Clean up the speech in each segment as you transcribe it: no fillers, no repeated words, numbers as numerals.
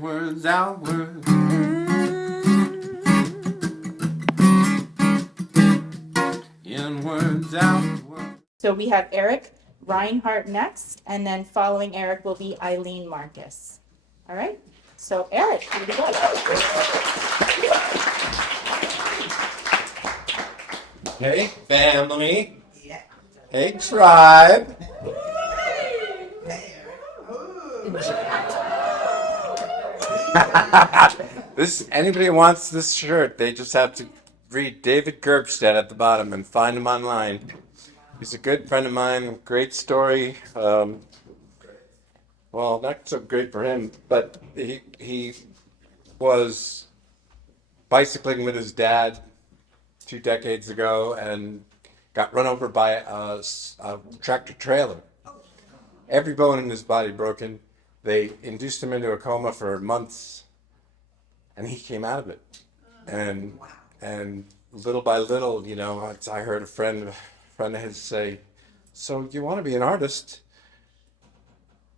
Inwards, outwards. Inwards, outwards. So we have Eric Reinhardt next, and then following Eric will be Eileen Marcus. All right? So Eric, here we go. Hey, family. Hey, tribe. Anybody wants this shirt, they just have to read David Gerbstedt at the bottom and find him online. He's a good friend of mine. Great story. Well, not so great for him, but he was bicycling with his dad 2 decades ago and got run over by a tractor trailer. Every bone in his body broken. They induced him into a coma for months, and he came out of it. And little by little, I heard a friend of his say, "So you want to be an artist?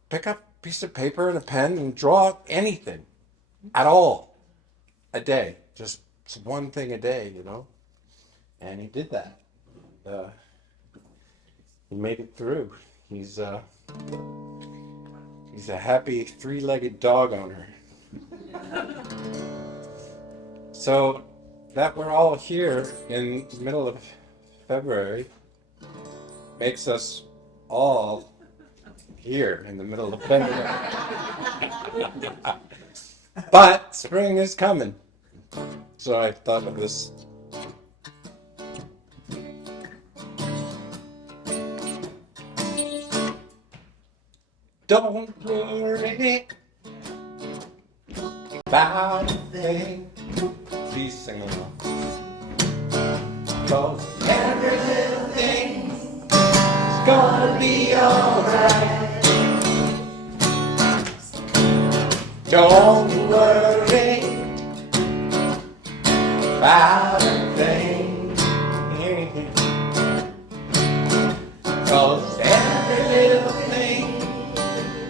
Pick up a piece of paper and a pen and draw anything, at all, a day. Just one thing a day, And he did that. He made it through. He's a happy three-legged dog owner. So that we're all here in the middle of February makes us all here in the middle of February. But spring is coming. So I thought of this. Don't worry about a thing. Please sing along. 'Cause every little thing's gonna be alright. Don't worry about a thing. 'Cause every little thing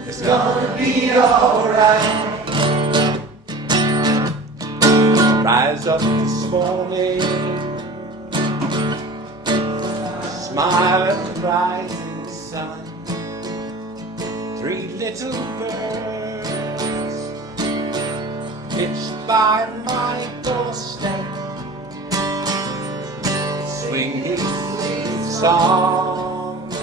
is gonna be alright. Rise up this morning, smile at the rising sun. Three little birds pitched by my doorstep, swinging sweet songs,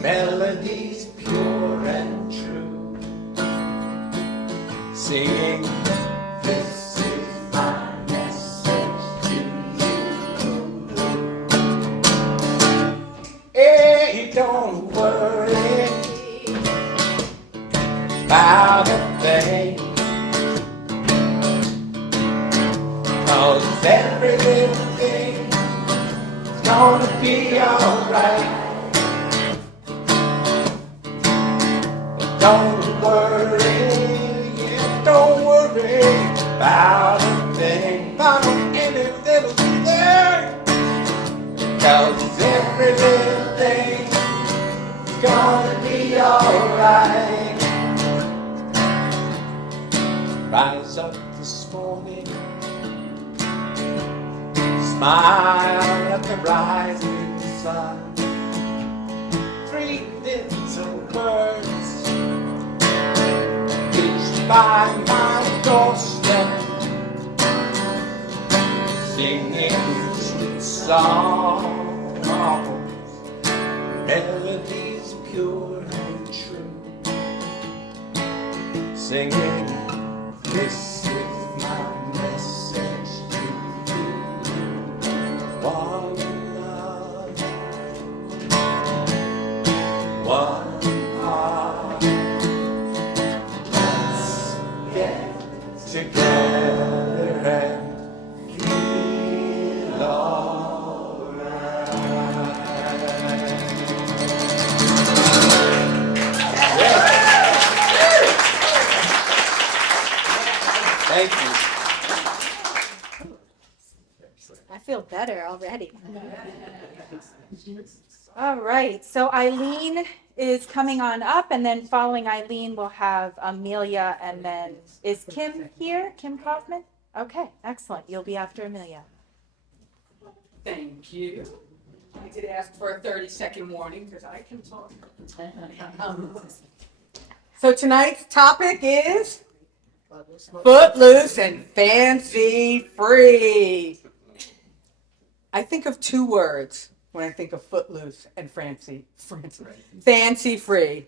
melodies pure and true, singing, "This is my message to you." Hey, don't worry about a thing, 'cause every little thing is gonna be alright. Don't worry, yeah, don't worry about a thing, about any little thing, 'cause every little thing is gonna be alright. Rise up this morning, smile at the rising sun. Three little birds pitched by my doorstep, singing sweet songs, melodies pure and true, singing, "This is my message to you. One love, one heart. Let's get together and feel alright." Thank you. I feel better already. All right, so Eileen is coming on up, and then following Eileen, we'll have Amelia, and then is Kim here? Kim Kaufman? Okay, excellent. You'll be after Amelia. Thank you. I did ask for a 30-second warning because I can talk. So tonight's topic is Footloose and Fancy Free. I think of two words when I think of Footloose and Fancy Free.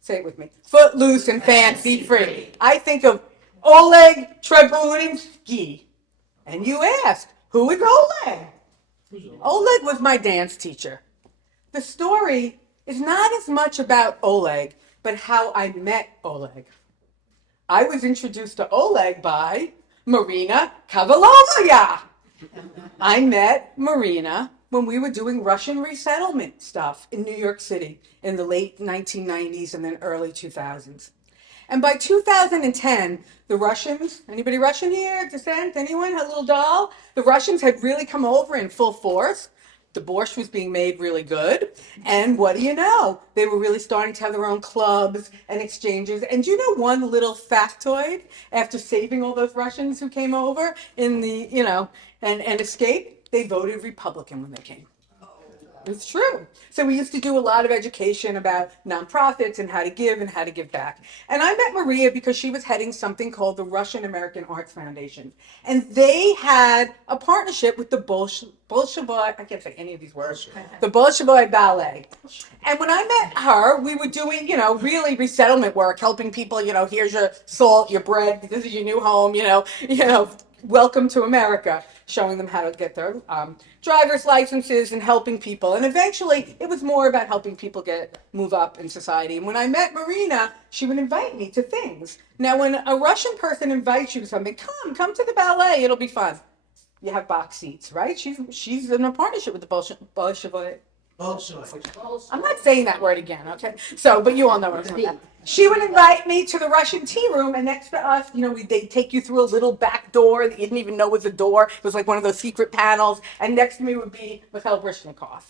Say it with me. Footloose and Fancy Free. I think of Oleg Trebulinsky. And you ask, who is Oleg? Oleg was my dance teacher. The story is not as much about Oleg, but how I met Oleg. I was introduced to Oleg by Marina Kavalovaya. I met Marina when we were doing Russian resettlement stuff in New York City in the late 1990s and then early 2000s. And by 2010, the Russians, anybody Russian here? Descent? Anyone? A little doll? The Russians had really come over in full force. The borscht was being made really good. And what do you know? They were really starting to have their own clubs and exchanges. And do you know one little factoid? After saving all those Russians who came over in the, and escaped, they voted Republican when they came. It's true. So we used to do a lot of education about nonprofits and how to give back. And I met Maria because she was heading something called the Russian American Arts Foundation. And they had a partnership with the Bolshevik, I can't say any of these words, the Bolshevik Ballet. And when I met her, we were doing, really resettlement work, helping people, here's your salt, your bread, this is your new home, welcome to America, showing them how to get their driver's licenses and helping people. And eventually, it was more about helping people move up in society. And when I met Marina, she would invite me to things. Now, when a Russian person invites you to something, come to the ballet, it'll be fun. You have box seats, right? She's in a partnership with the Bolshevik. I'm not saying that word again, okay? So, but you all know what I'm talking about. She would invite me to the Russian tea room, and next to us, they'd take you through a little back door that you didn't even know was a door. It was like one of those secret panels, and next to me would be Mikhail Baryshnikov.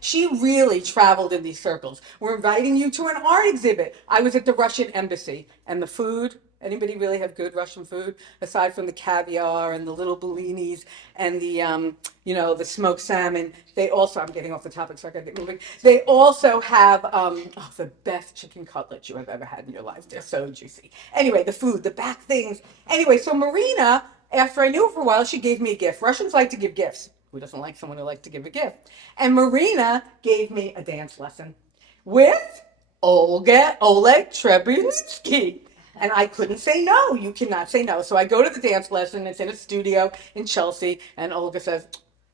She really traveled in these circles. We're inviting you to an art exhibit. I was at the Russian embassy, and the food. Anybody really have good Russian food aside from the caviar and the little bellinis and the the smoked salmon? They also, I'm getting off the topic, so I got to get moving. They also have the best chicken cutlets you have ever had in your life. They're so juicy. Anyway, the food, the back things. Anyway, so Marina, after I knew her for a while, she gave me a gift. Russians like to give gifts. Who doesn't like someone who likes to give a gift? And Marina gave me a dance lesson with Oleg Trebulinsky. And I couldn't say no. You cannot say no. So I go to the dance lesson. It's in a studio in Chelsea. And Olga says,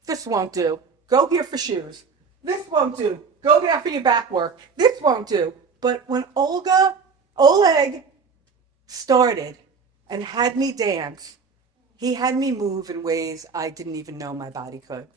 this won't do. Go here for shoes. This won't do. Go there for your back work. This won't do. But when Oleg started and had me dance, he had me move in ways I didn't even know my body could.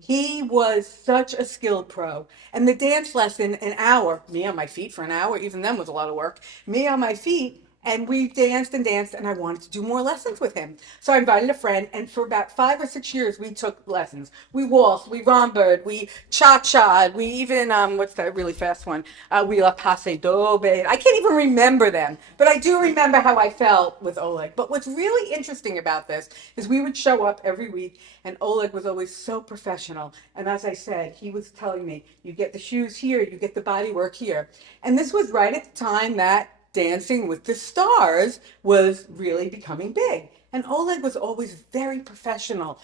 He was such a skilled pro. And the dance lesson, an hour, me on my feet for an hour, even then was a lot of work, me on my feet, and we danced, and I wanted to do more lessons with him. So I invited a friend, and for about 5 or 6 years, we took lessons. We waltzed, we rombed, we cha-cha'd, we even, what's that really fast one? We la passe doble. I can't even remember them, but I do remember how I felt with Oleg. But what's really interesting about this is we would show up every week, and Oleg was always so professional. And as I said, he was telling me, you get the shoes here, you get the body work here. And this was right at the time that Dancing with the Stars was really becoming big. And Oleg was always very professional,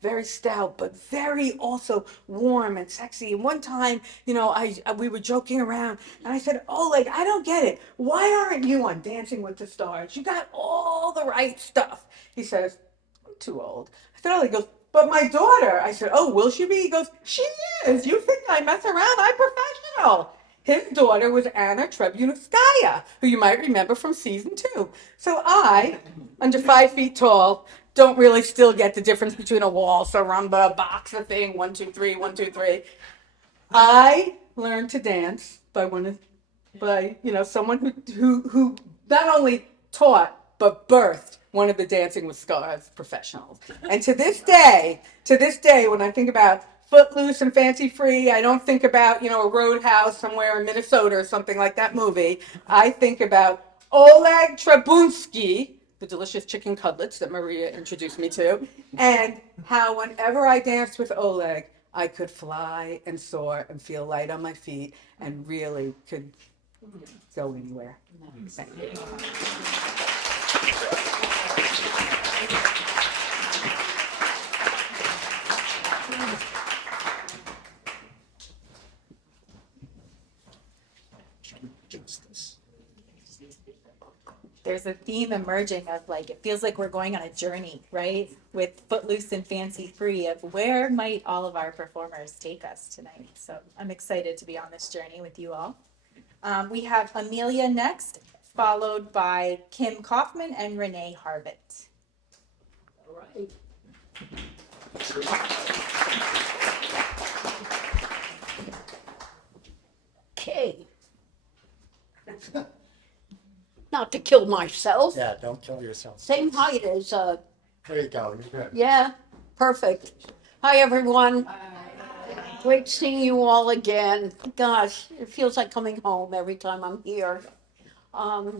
very stout, but very also warm and sexy. And one time, we were joking around, and I said, Oleg, I don't get it. Why aren't you on Dancing with the Stars? You got all the right stuff. He says, I'm too old. I said, Oleg, he goes, but my daughter. I said, oh, will she be? He goes, she is. You think I mess around? I'm professional. His daughter was Anna Trebulinskaya, who you might remember from season 2. So I, under 5 feet tall, don't really still get the difference between a waltz, a rumba, a boxer thing, 1, 2, 3, 1, 2, 3. I learned to dance by someone who not only taught but birthed one of the Dancing with Stars professionals. And to this day, when I think about Footloose and Fancy Free, I don't think about, a roadhouse somewhere in Minnesota or something like that movie. I think about Oleg Trebunsky, the delicious chicken cutlets that Maria introduced me to, and how whenever I danced with Oleg, I could fly and soar and feel light on my feet and really could go anywhere. Thank you. There's a theme emerging of like, it feels like we're going on a journey, right? With Footloose and Fancy Free of where might all of our performers take us tonight. So I'm excited to be on this journey with you all. We have Amelia next, followed by Kim Kaufman and Renee Harvett. All right. Okay. Not to kill myself. Yeah, don't kill yourself. Same height as, There you go. You're good. yeah, perfect. Hi, everyone. Great seeing you all again. Gosh, it feels like coming home every time I'm here. I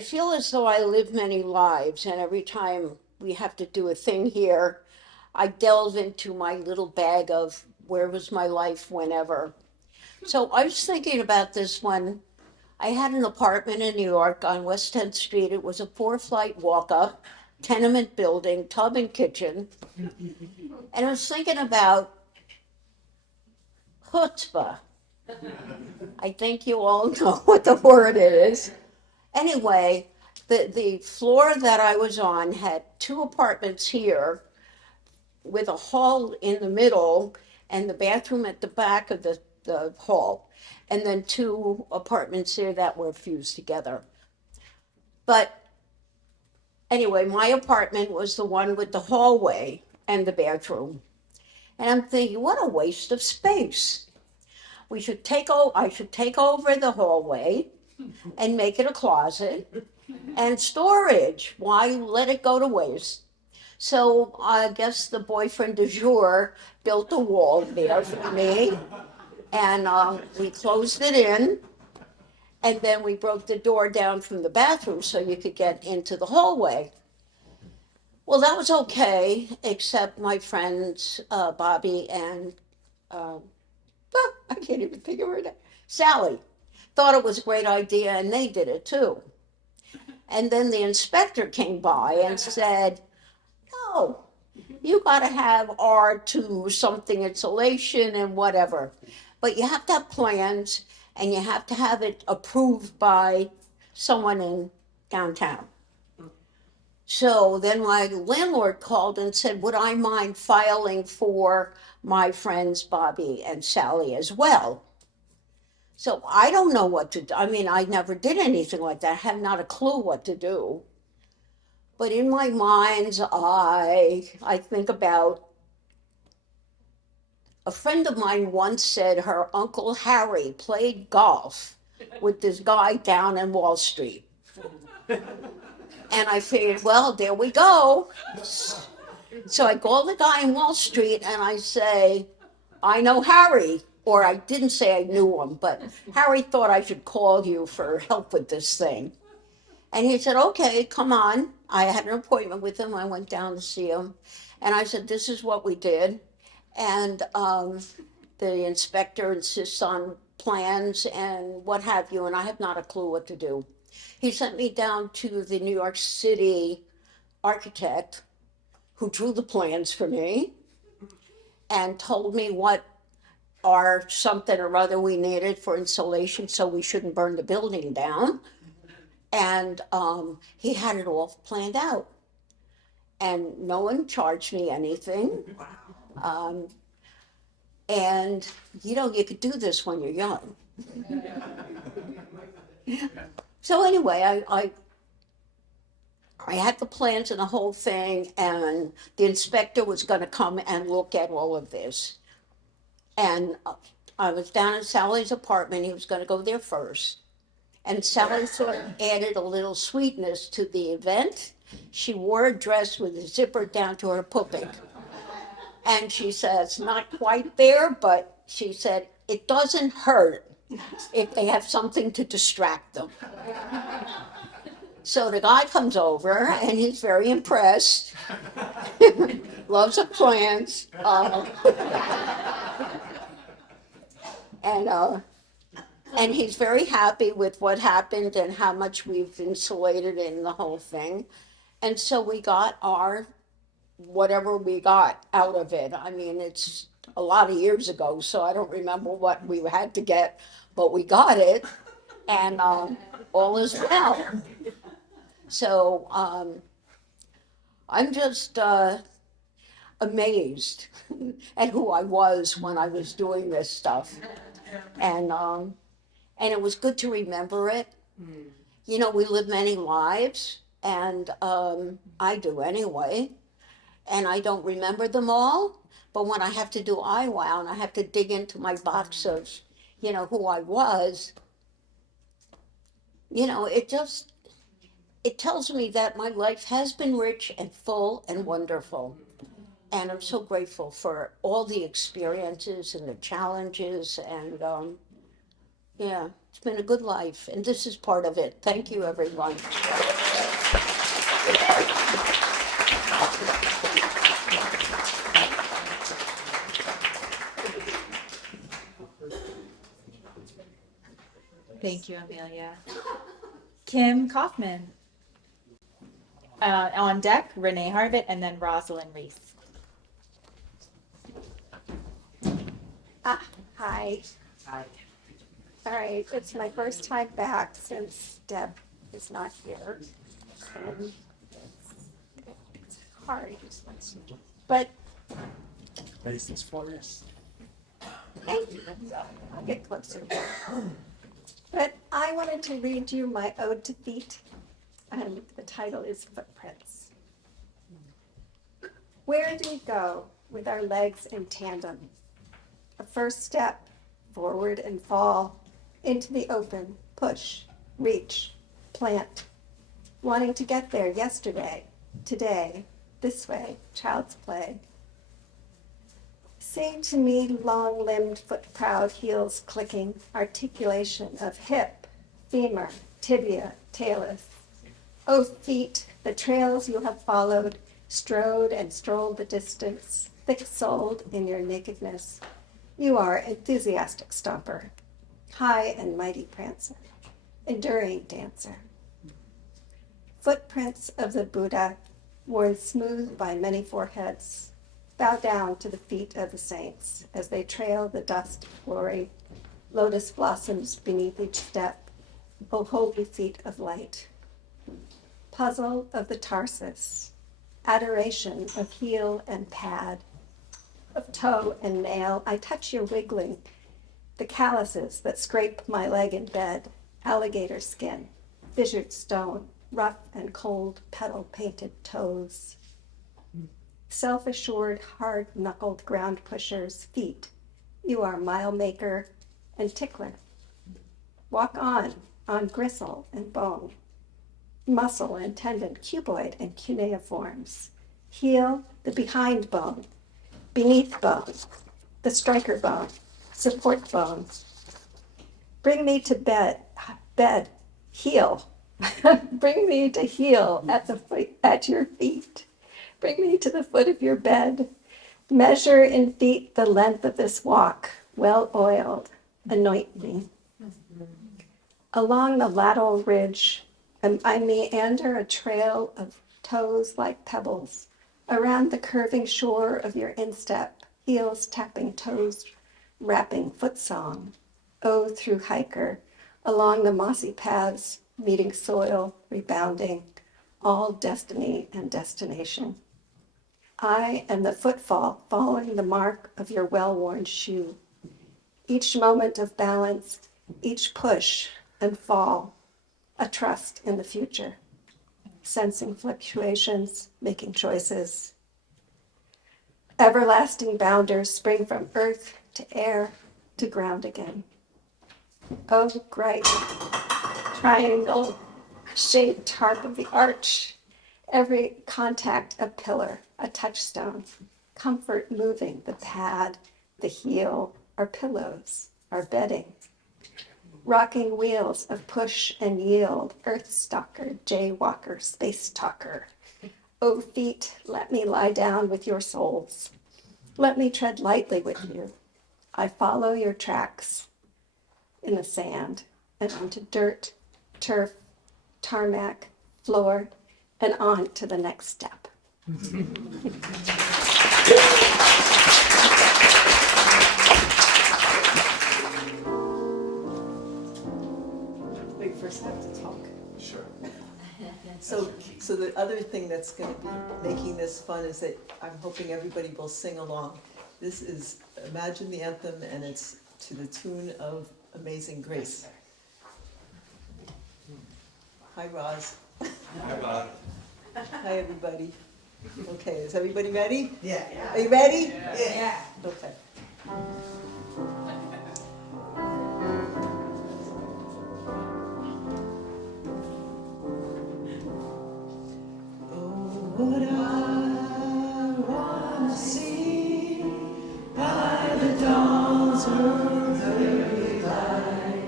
feel as though I live many lives, and every time we have to do a thing here, I delve into my little bag of where was my life whenever. So I was thinking about this one. I had an apartment in New York on West 10th Street. It was a 4-flight walk-up, tenement building, tub and kitchen. And I was thinking about chutzpah. I think you all know what the word is. Anyway, the floor that I was on had 2 apartments here with a hall in the middle and the bathroom at the back of the hall, and then 2 apartments here that were fused together. But anyway, my apartment was the one with the hallway and the bathroom. And I'm thinking, what a waste of space. I should take over the hallway and make it a closet and storage. Why let it go to waste? So I guess the boyfriend du jour built a wall there for me, and we closed it in, and then we broke the door down from the bathroom so you could get into the hallway. Well, that was okay, except my friends Bobby and I can't even think of her name, Sally, thought it was a great idea, and they did it too. And then the inspector came by and said, "No, you got to have R2 something insulation and whatever, but you have to have plans and you have to have it approved by someone in downtown." So then my landlord called and said, would I mind filing for my friends Bobby and Sally as well? So I don't know what to do. I mean, I never did anything like that. I have not a clue what to do. But in my mind's eye, I think about a friend of mine once said her Uncle Harry played golf with this guy down in Wall Street. And I figured, well, there we go. So I call the guy in Wall Street and I say, I know Harry. Or I didn't say I knew him, but Harry thought I should call you for help with this thing. And he said, okay, come on. I had an appointment with him. I went down to see him. And I said, this is what we did. And the inspector insists on plans and what have you, and I have not a clue what to do. He sent me down to the New York City architect who drew the plans for me and told me what or something or other we needed for insulation so we shouldn't burn the building down. And he had it all planned out. And no one charged me anything. And you could do this when you're young. So anyway, I had the plans and the whole thing, and the inspector was going to come and look at all of this. And I was down in Sally's apartment. He was going to go there first. And Sally sort of added a little sweetness to the event. She wore a dress with a zipper down to her puppy. And she says, not quite there, but she said, it doesn't hurt if they have something to distract them. So the guy comes over and he's very impressed. Loves the plants. And he's very happy with what happened and how much we've insulated in the whole thing. And so we got our whatever we got out of it. I mean, it's a lot of years ago, so I don't remember what we had to get, but we got it, and all is well. So I'm just amazed at who I was when I was doing this stuff, and it was good to remember it. You know, we live many lives, and I do anyway. And I don't remember them all, but when I have to do IWOW and I have to dig into my box of, you know, who I was, you know, it tells me that my life has been rich and full and wonderful. And I'm so grateful for all the experiences and the challenges, and yeah, it's been a good life, and this is part of it. Thank you, everyone. Thank you, Amelia. Kim Kaufman. On deck, Renee Harvett, and then Rosalind Reese. Hi. Hi. All right, it's my first time back since Deb is not here. And it's hard, but Face is Flores. thank you. I'll get closer. But I wanted to read you my ode to feet, and the title is Footprints. Where do we go with our legs in tandem? A first step, forward and fall, into the open, push, reach, plant. Wanting to get there yesterday, today, this way, child's play. Seem to me long-limbed, foot-proud heels clicking, articulation of hip, femur, tibia, talus. Oh, feet, the trails you have followed, strode and strolled the distance, thick-soled in your nakedness. You are enthusiastic stomper, high and mighty prancer, enduring dancer. Footprints of the Buddha, worn smooth by many foreheads, bow down to the feet of the saints as they trail the dust of glory, lotus blossoms beneath each step, O holy feet of light. Puzzle of the Tarsus, adoration of heel and pad, of toe and nail, I touch your wiggling, the calluses that scrape my leg in bed, alligator skin, fissured stone, rough and cold petal-painted toes. Self-assured, hard-knuckled ground pushers, feet, you are mile maker and tickler. Walk on gristle and bone, muscle and tendon, cuboid and cuneiforms. Heel, the behind bone, beneath bone, the striker bone, support bone. Bring me to bed, heel. Bring me to heel at your feet. Bring me to the foot of your bed. Measure in feet the length of this walk, well oiled. Anoint me. Along the lateral ridge, I meander a trail of toes like pebbles. Around the curving shore of your instep, heels tapping toes, rapping foot song. Oh, through hiker, along the mossy paths, meeting soil, rebounding, all destiny and destination. I am the footfall following the mark of your well-worn shoe. Each moment of balance, each push and fall, a trust in the future, sensing fluctuations, making choices. Everlasting bounders spring from earth to air to ground again. Oh, great. triangle shaped tarp of the arch, every contact a pillar, a touchstone, comfort moving the pad, the heel, our pillows, our bedding. Rocking wheels of push and yield, earth stalker, jaywalker, space talker. Oh, feet, let me lie down with your soles. Let me tread lightly with you. I follow your tracks in the sand and onto dirt, turf, tarmac, floor, and on to the next step. We first have to talk. Sure. So the other thing that's going to be making this fun is that I'm hoping everybody will sing along. This is Imagine the Anthem, and it's to the tune of Amazing Grace. Hi, Roz. Hi, Bob. Hi, everybody. Okay, is everybody ready? Yeah. Are you ready? Yeah. Okay. Oh, what I wanna see by the dawn's early light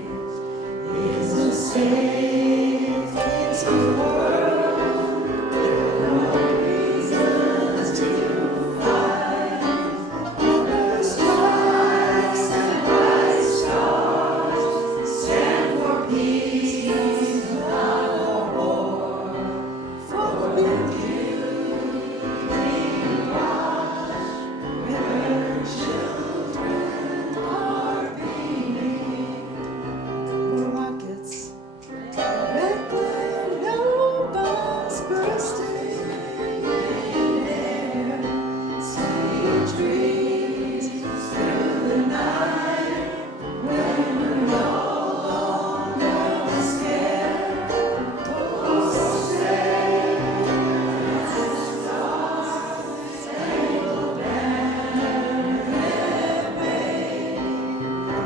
is a safe place of world with no reasons to fight. The stripes and bright stars stand for peace, not war. For with you we watch where children are beaming. Rockets, red glare, no bombs bursting in air. Sweet dreams through the night when we're no longer scared. Oh, say, star-spangled banner red waving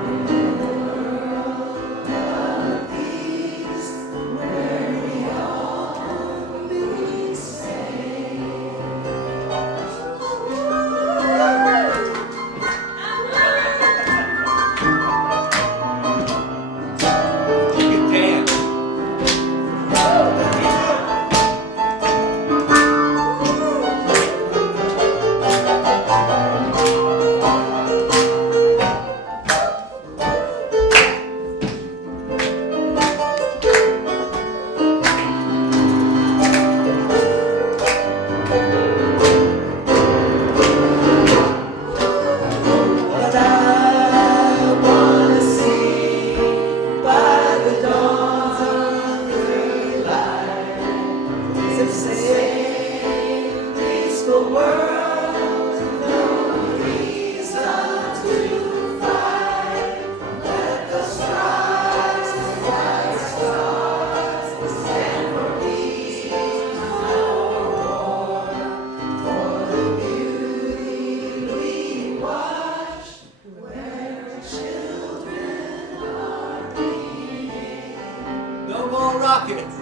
in a world of peace where we all be safe. You can dance. What I wanna see by the dawn's early light is a safe, peaceful world with no reason to fight. Let the stripes and white stars stand for peace, no war. For the beauty we watch where children are beaming. No more rockets.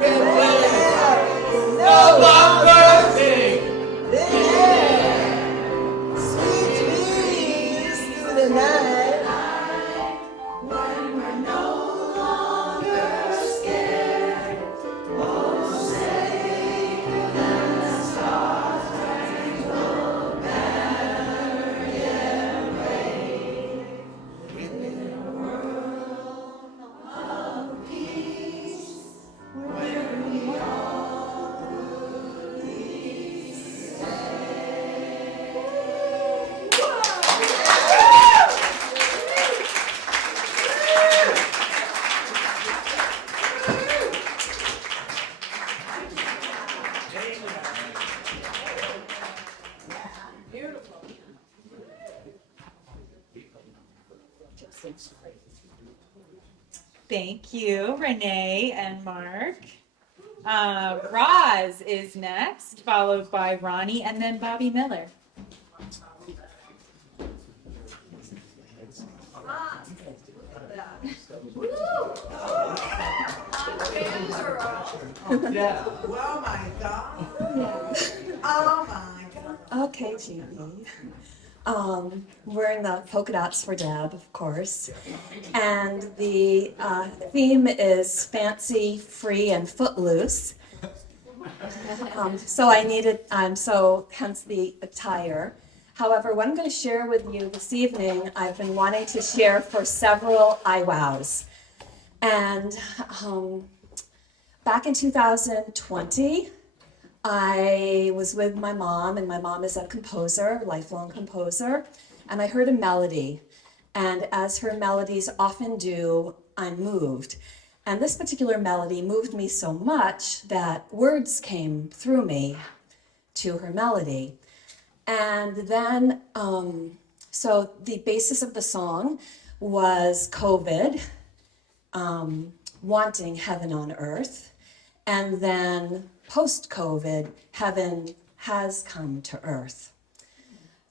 Red flags. No bomb bursting. Sweet dreams through the night when we're no longer scared. Oh, sacred and star-spangled banner yet wave in a world of peace where we all be safe. Thank you, Renee and Mark. Roz is next, followed by Ronnie and then Bobby Miller. Yeah. Oh my God. Oh my God. Okay, Jeannie. We're in the polka dots for Deb, of course. And the theme is fancy, free, and footloose. So hence the attire. However, what I'm going to share with you this evening, I've been wanting to share for several IWOWs. And back in 2020, I was with my mom, and my mom is a composer, lifelong composer, and I heard a melody. And as her melodies often do, I'm moved. And this particular melody moved me so much that words came through me to her melody. And then, so the basis of the song was COVID, wanting heaven on earth. And then post-COVID, heaven has come to earth.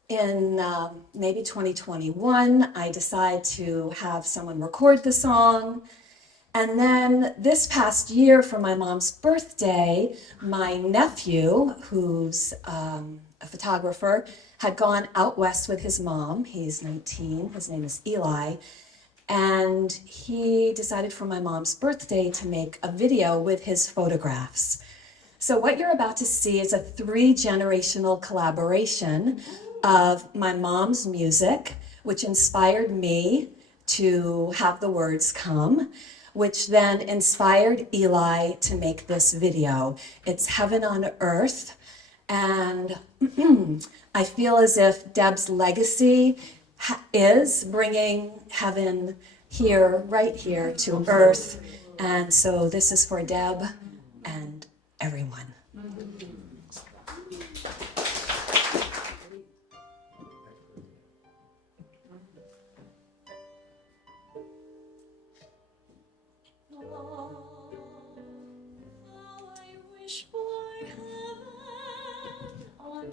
In maybe 2021, I decided to have someone record the song. And then this past year, for my mom's birthday, my nephew, who's a photographer, had gone out west with his mom. He's 19, his name is Eli. And he decided for my mom's birthday to make a video with his photographs. So what you're about to see is a 3-generational collaboration of my mom's music, which inspired me to have the words come, which then inspired Eli to make this video. It's Heaven on Earth, and I feel as if Deb's legacy is bringing heaven here, right here to earth. And so this is for Deb and everyone. Oh, how I wish for heaven on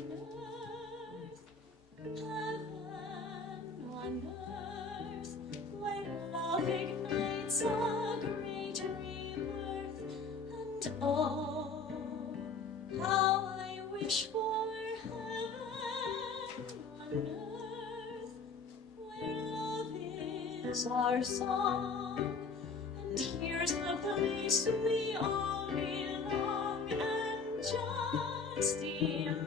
earth, where love ignites a great rebirth. And oh, how I wish for heaven on earth, where love is our song. And here's the place we all belong. And just imagine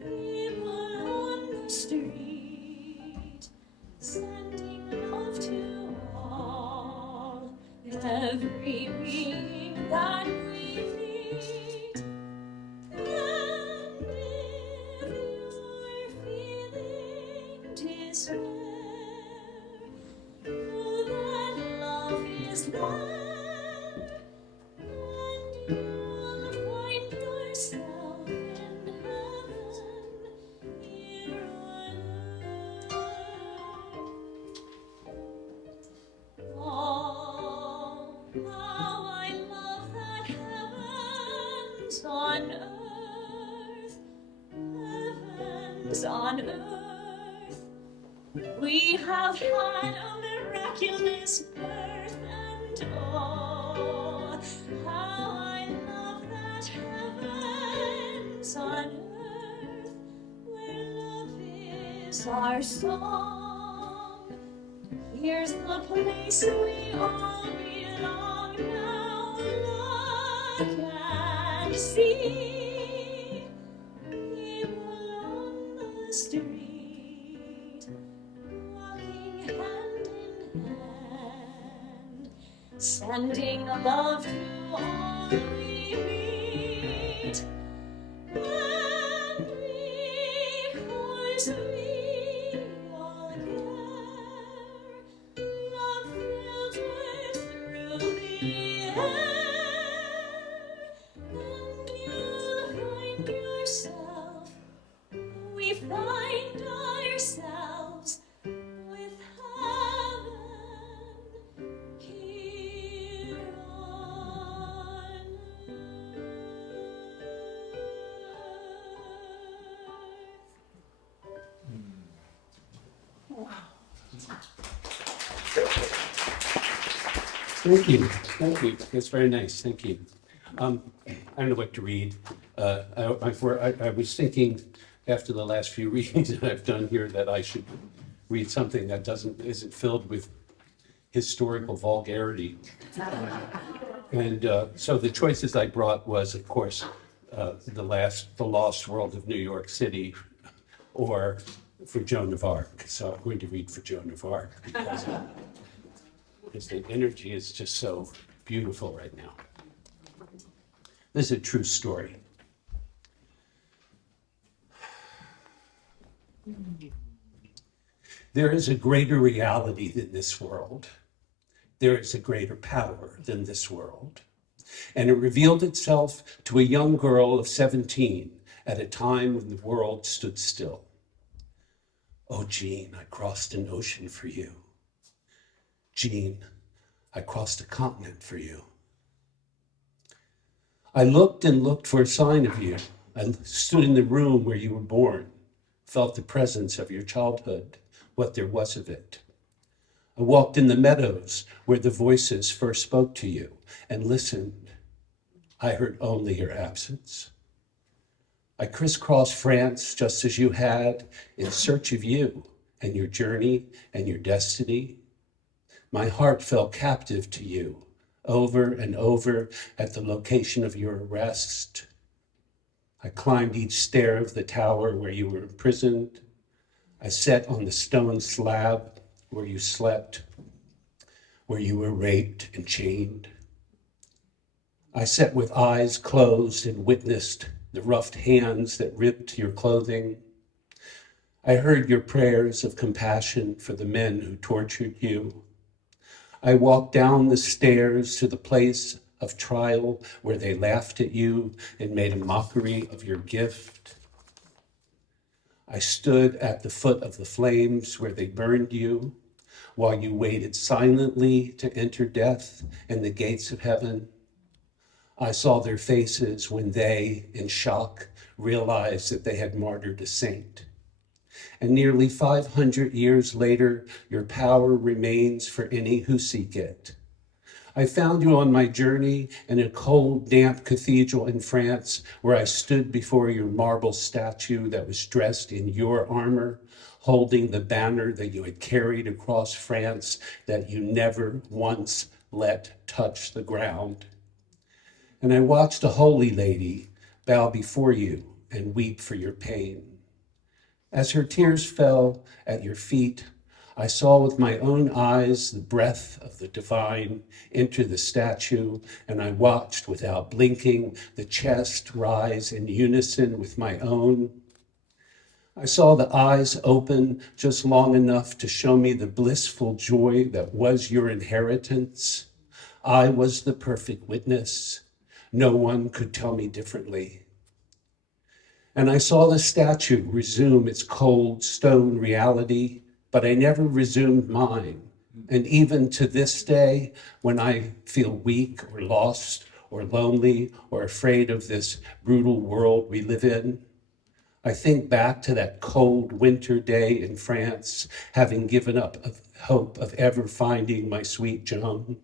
people on the street sending love to all, every being that we meet. And if you're feeling despair, know that love is there, and you'll find yourself in heaven here on earth. Oh, how I love that heaven's on earth, heaven's on earth. We have had a miraculous birth, and oh, how I love that heaven's on earth, where love is our song. Here's the place we all belong. Now look and see people on the street, walking hand in hand, sending love to all we meet. And because we all care, love filters through the air, and you'll find yourself, we find ourselves with heaven here on earth. Thank you. Thank you. That's very nice. Thank you. I don't know what to read. I was thinking after the last few readings that I've done here that I should read something that isn't filled with historical vulgarity. And so the choices I brought was, of course, the Lost World of New York City, or for Joan of Arc. So I'm going to read for Joan of Arc because the energy is just so beautiful right now. This is a true story. There is a greater reality than this world. There is a greater power than this world. And it revealed itself to a young girl of 17 at a time when the world stood still. Oh, Jean, I crossed an ocean for you. Jean, I crossed a continent for you. I looked and looked for a sign of you. I stood in the room where you were born, felt the presence of your childhood, what there was of it. I walked in the meadows where the voices first spoke to you and listened. I heard only your absence. I crisscrossed France just as you had, in search of you and your journey and your destiny. My heart fell captive to you over and over at the location of your arrest. I climbed each stair of the tower where you were imprisoned. I sat on the stone slab where you slept, where you were raped and chained. I sat with eyes closed and witnessed the roughed hands that ripped your clothing. I heard your prayers of compassion for the men who tortured you. I walked down the stairs to the place of trial where they laughed at you and made a mockery of your gift. I stood at the foot of the flames where they burned you while you waited silently to enter death and the gates of heaven. I saw their faces when they, in shock, realized that they had martyred a saint. And nearly 500 years later, your power remains for any who seek it. I found you on my journey in a cold, damp cathedral in France, where I stood before your marble statue that was dressed in your armor, holding the banner that you had carried across France that you never once let touch the ground. And I watched a holy lady bow before you and weep for your pain. As her tears fell at your feet, I saw with my own eyes the breath of the divine enter the statue, and I watched without blinking the chest rise in unison with my own. I saw the eyes open just long enough to show me the blissful joy that was your inheritance. I was the perfect witness. No one could tell me differently. And I saw the statue resume its cold stone reality, but I never resumed mine. And even to this day, when I feel weak or lost or lonely or afraid of this brutal world we live in, I think back to that cold winter day in France, having given up hope of ever finding my sweet Joan.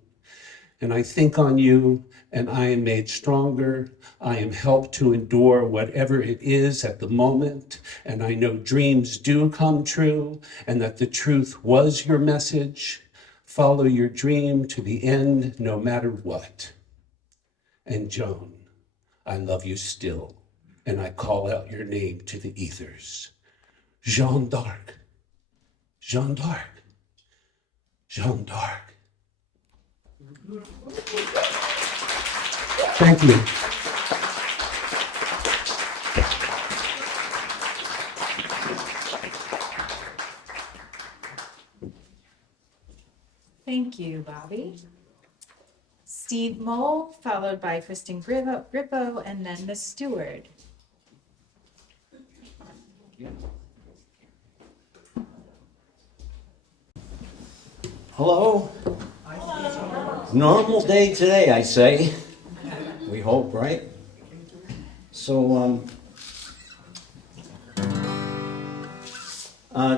And I think on you, and I am made stronger. I am helped to endure whatever it is at the moment. And I know dreams do come true, and that the truth was your message. Follow your dream to the end, no matter what. And Joan, I love you still, and I call out your name to the ethers. Jeanne d'Arc, Jeanne d'Arc, Jeanne d'Arc. Thank you. Thank you, Bobby. Steve Mole, followed by Kristen Grippo, and then the steward. Hello. Normal day today, I say. We hope, right? So,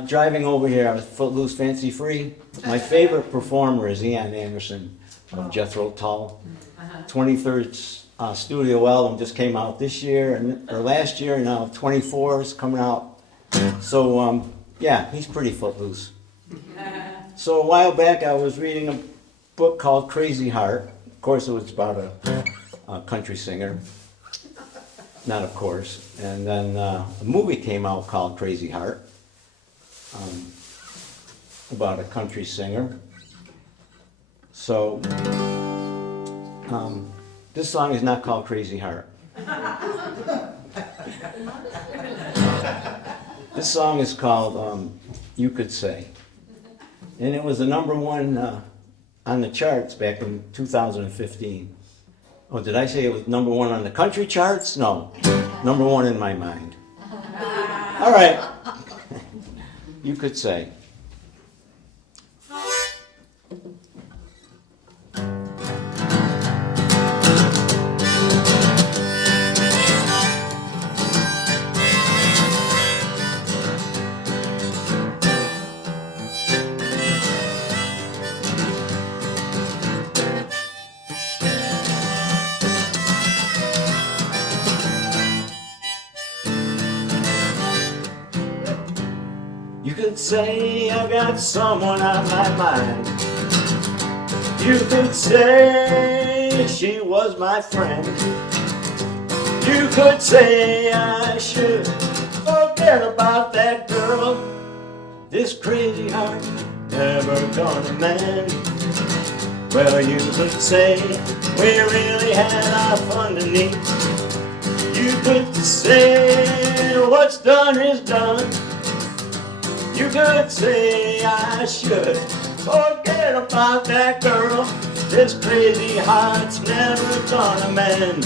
driving over here, I was Footloose Fancy Free. My favorite performer is Ian Anderson. of Jethro Tull. 23rd studio album just came out this year, or last year, and now 24 is coming out. So, yeah, he's pretty footloose. So a while back I was reading a book called Crazy Heart. Of course it was about a country singer. Not of course. And then a movie came out called Crazy Heart, about a country singer. So this song is not called Crazy Heart. This song is called You Could Say. And it was the number one on the charts back in 2015. Oh, did I say it was number one on the country charts? No, number one in my mind. All right, You Could Say. You could say I got someone on my mind. You could say she was my friend. You could say I should forget about that girl. This crazy heart never gonna mend. Well, you could say we really had our fun tonight. You could say what's done is done. You could say I should forget about that girl. This crazy heart's never gonna mend.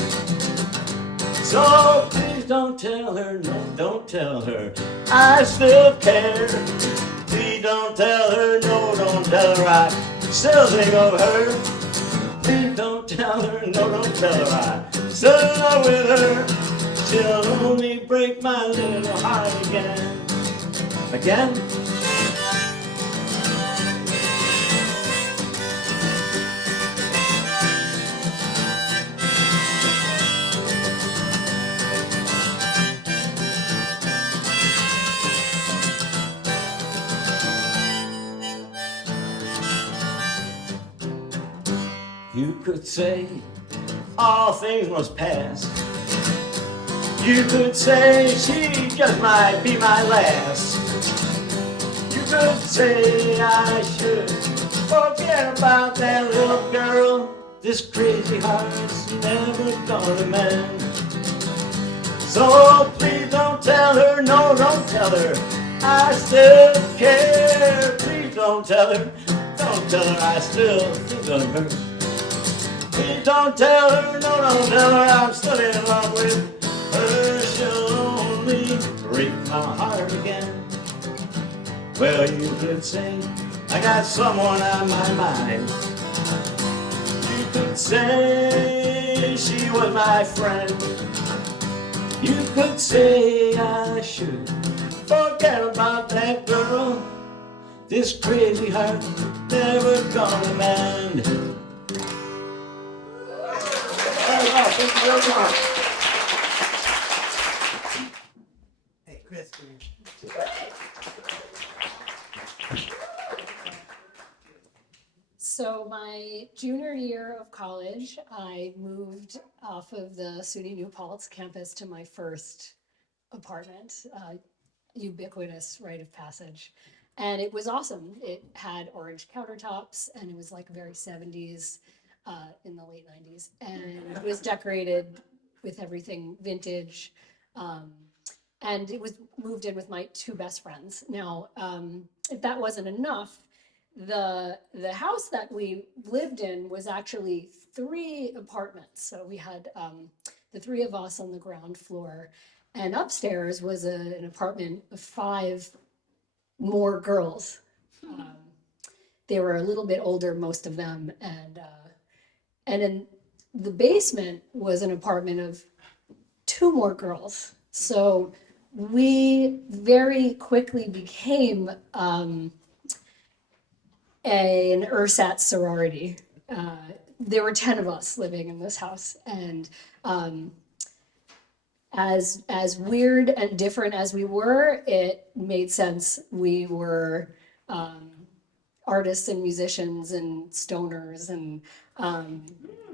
So please don't tell her, no, don't tell her I still care. Please don't tell her, no, don't tell her I still think of her. Please don't tell her, no, don't tell her I still in love with her. She'll only break my little heart again. Again? You could say all things must pass. You could say she just might be my last. You could say I should forget about that little girl. This crazy heart's never gonna mend. So please don't tell her, no, don't tell her I still care. Please don't tell her I still think of her. Please don't tell her, no, don't tell her I'm still in love with her. She'll only break my heart again. Well, you could say I got someone on my mind. You could say she was my friend. You could say I should forget about that girl. This crazy heart never gonna mend. Thank you very much. Hey, Kristen. So my junior year of college, I moved off of the SUNY New Paltz campus to my first apartment, ubiquitous rite of passage. And it was awesome. It had orange countertops and it was like very 70s in the late 90s. And it was decorated with everything vintage. And it was moved in with my two best friends. Now, if that wasn't enough, the house that we lived in was actually 3 apartments. So we had the 3 of us on the ground floor, and upstairs was an apartment of 5 more girls. They were a little bit older, most of them, and in the basement was an apartment of 2 more girls. So we very quickly became an ersatz sorority. there were 10 of us living in this house, and as weird and different as we were, it made sense. We were artists and musicians and stoners and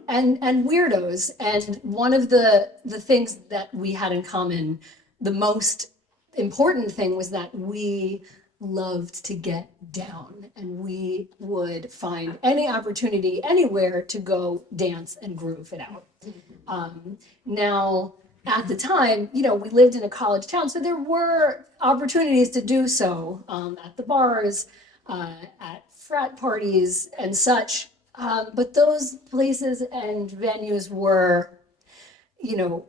weirdos. And one of the things that we had in common, the most important thing, was that we loved to get down, and we would find any opportunity anywhere to go dance and groove it out. Now, at the time, you know, we lived in a college town, so there were opportunities to do so, at the bars, at frat parties and such. But those places and venues were, you know,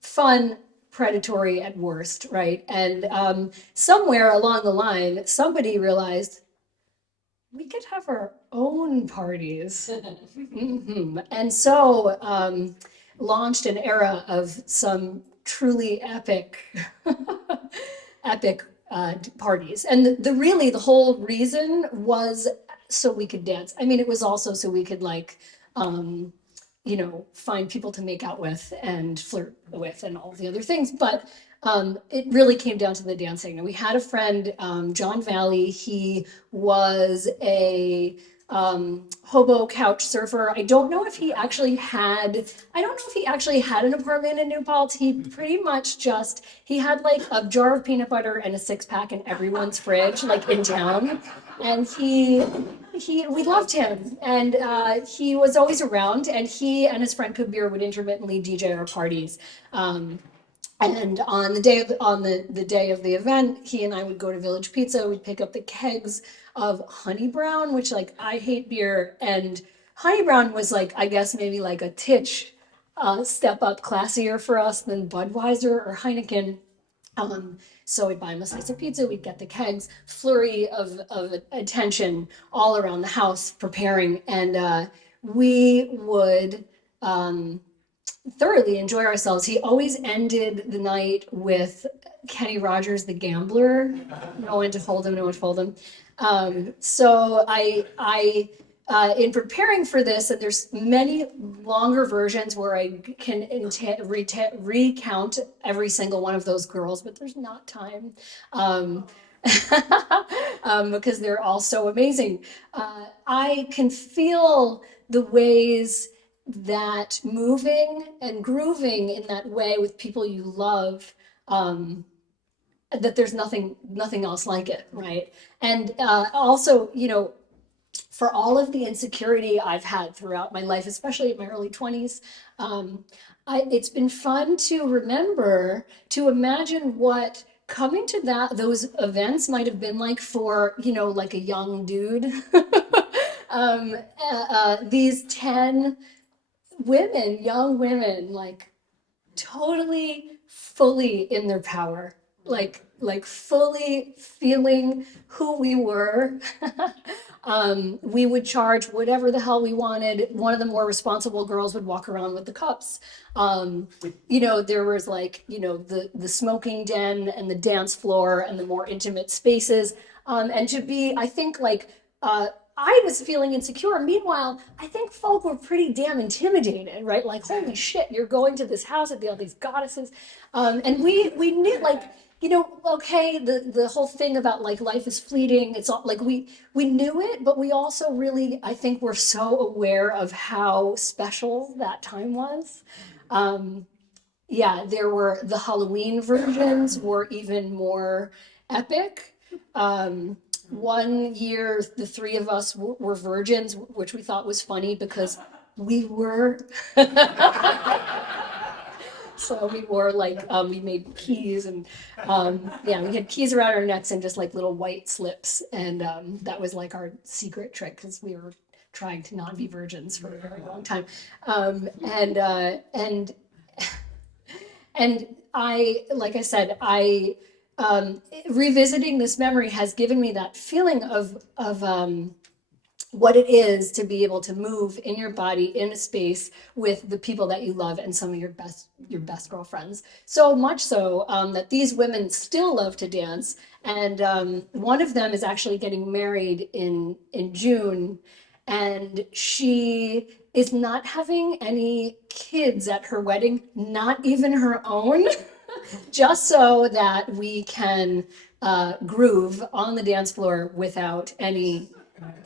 fun, predatory at worst, right? And somewhere along the line, somebody realized we could have our own parties. And so launched an era of some truly epic, epic parties. And really the whole reason was so we could dance. I mean, it was also so we could like, you know, find people to make out with and flirt with and all the other things. But it really came down to the dancing. And we had a friend, John Valley. He was a hobo couch surfer. I don't know if he actually had an apartment in New Paltz. He pretty much just, he had like a jar of peanut butter and a 6-pack in everyone's fridge, like in town. And we loved him, and he was always around, and he and his friend Kabir would intermittently DJ our parties. And on the day of the event, he and I would go to Village Pizza. We'd pick up the kegs of Honey Brown, which, like, I hate beer, and Honey Brown was like, I guess maybe like a titch step up classier for us than Budweiser or Heineken. So we'd buy him a slice of pizza, we'd get the kegs, flurry of attention all around the house preparing, and we would thoroughly enjoy ourselves. He always ended the night with Kenny Rogers, the Gambler. No one to hold him, no one to hold him. So I in preparing for this, and there's many longer versions where I can recount every single one of those girls, but there's not time because they're all so amazing. I can feel the ways that moving and grooving in that way with people you love, that there's nothing else like it, right? And also, you know, for all of the insecurity I've had throughout my life, especially in my early 20s, it's been fun to remember, to imagine what coming to those events might have been like for, you know, like a young dude. These 10 women, young women, like totally fully in their power, like fully feeling who we were. We would charge whatever the hell we wanted. One of the more responsible girls would walk around with the cups. You know, there was like, you know, the smoking den and the dance floor and the more intimate spaces. And to be, I think, like, I was feeling insecure. Meanwhile, I think folk were pretty damn intimidated, right? Like, holy shit, you're going to this house with all these goddesses. And we knew, like, you know, okay, the whole thing about like life is fleeting. It's all like we knew it, but we also really, I think, were so aware of how special that time was. Yeah, there were the Halloween versions were even more epic. One year, the three of us were virgins, which we thought was funny because we were. So we wore like, we made keys and yeah, we had keys around our necks and just like little white slips. And that was like our secret trick because we were trying to not be virgins for a very long time. And I, like I said, revisiting this memory has given me that feeling of what it is to be able to move in your body in a space with the people that you love and some of your best girlfriends. So much so that these women still love to dance, and one of them is actually getting married in June. and she is not having any kids at her wedding, not even her own, just so that we can groove on the dance floor without any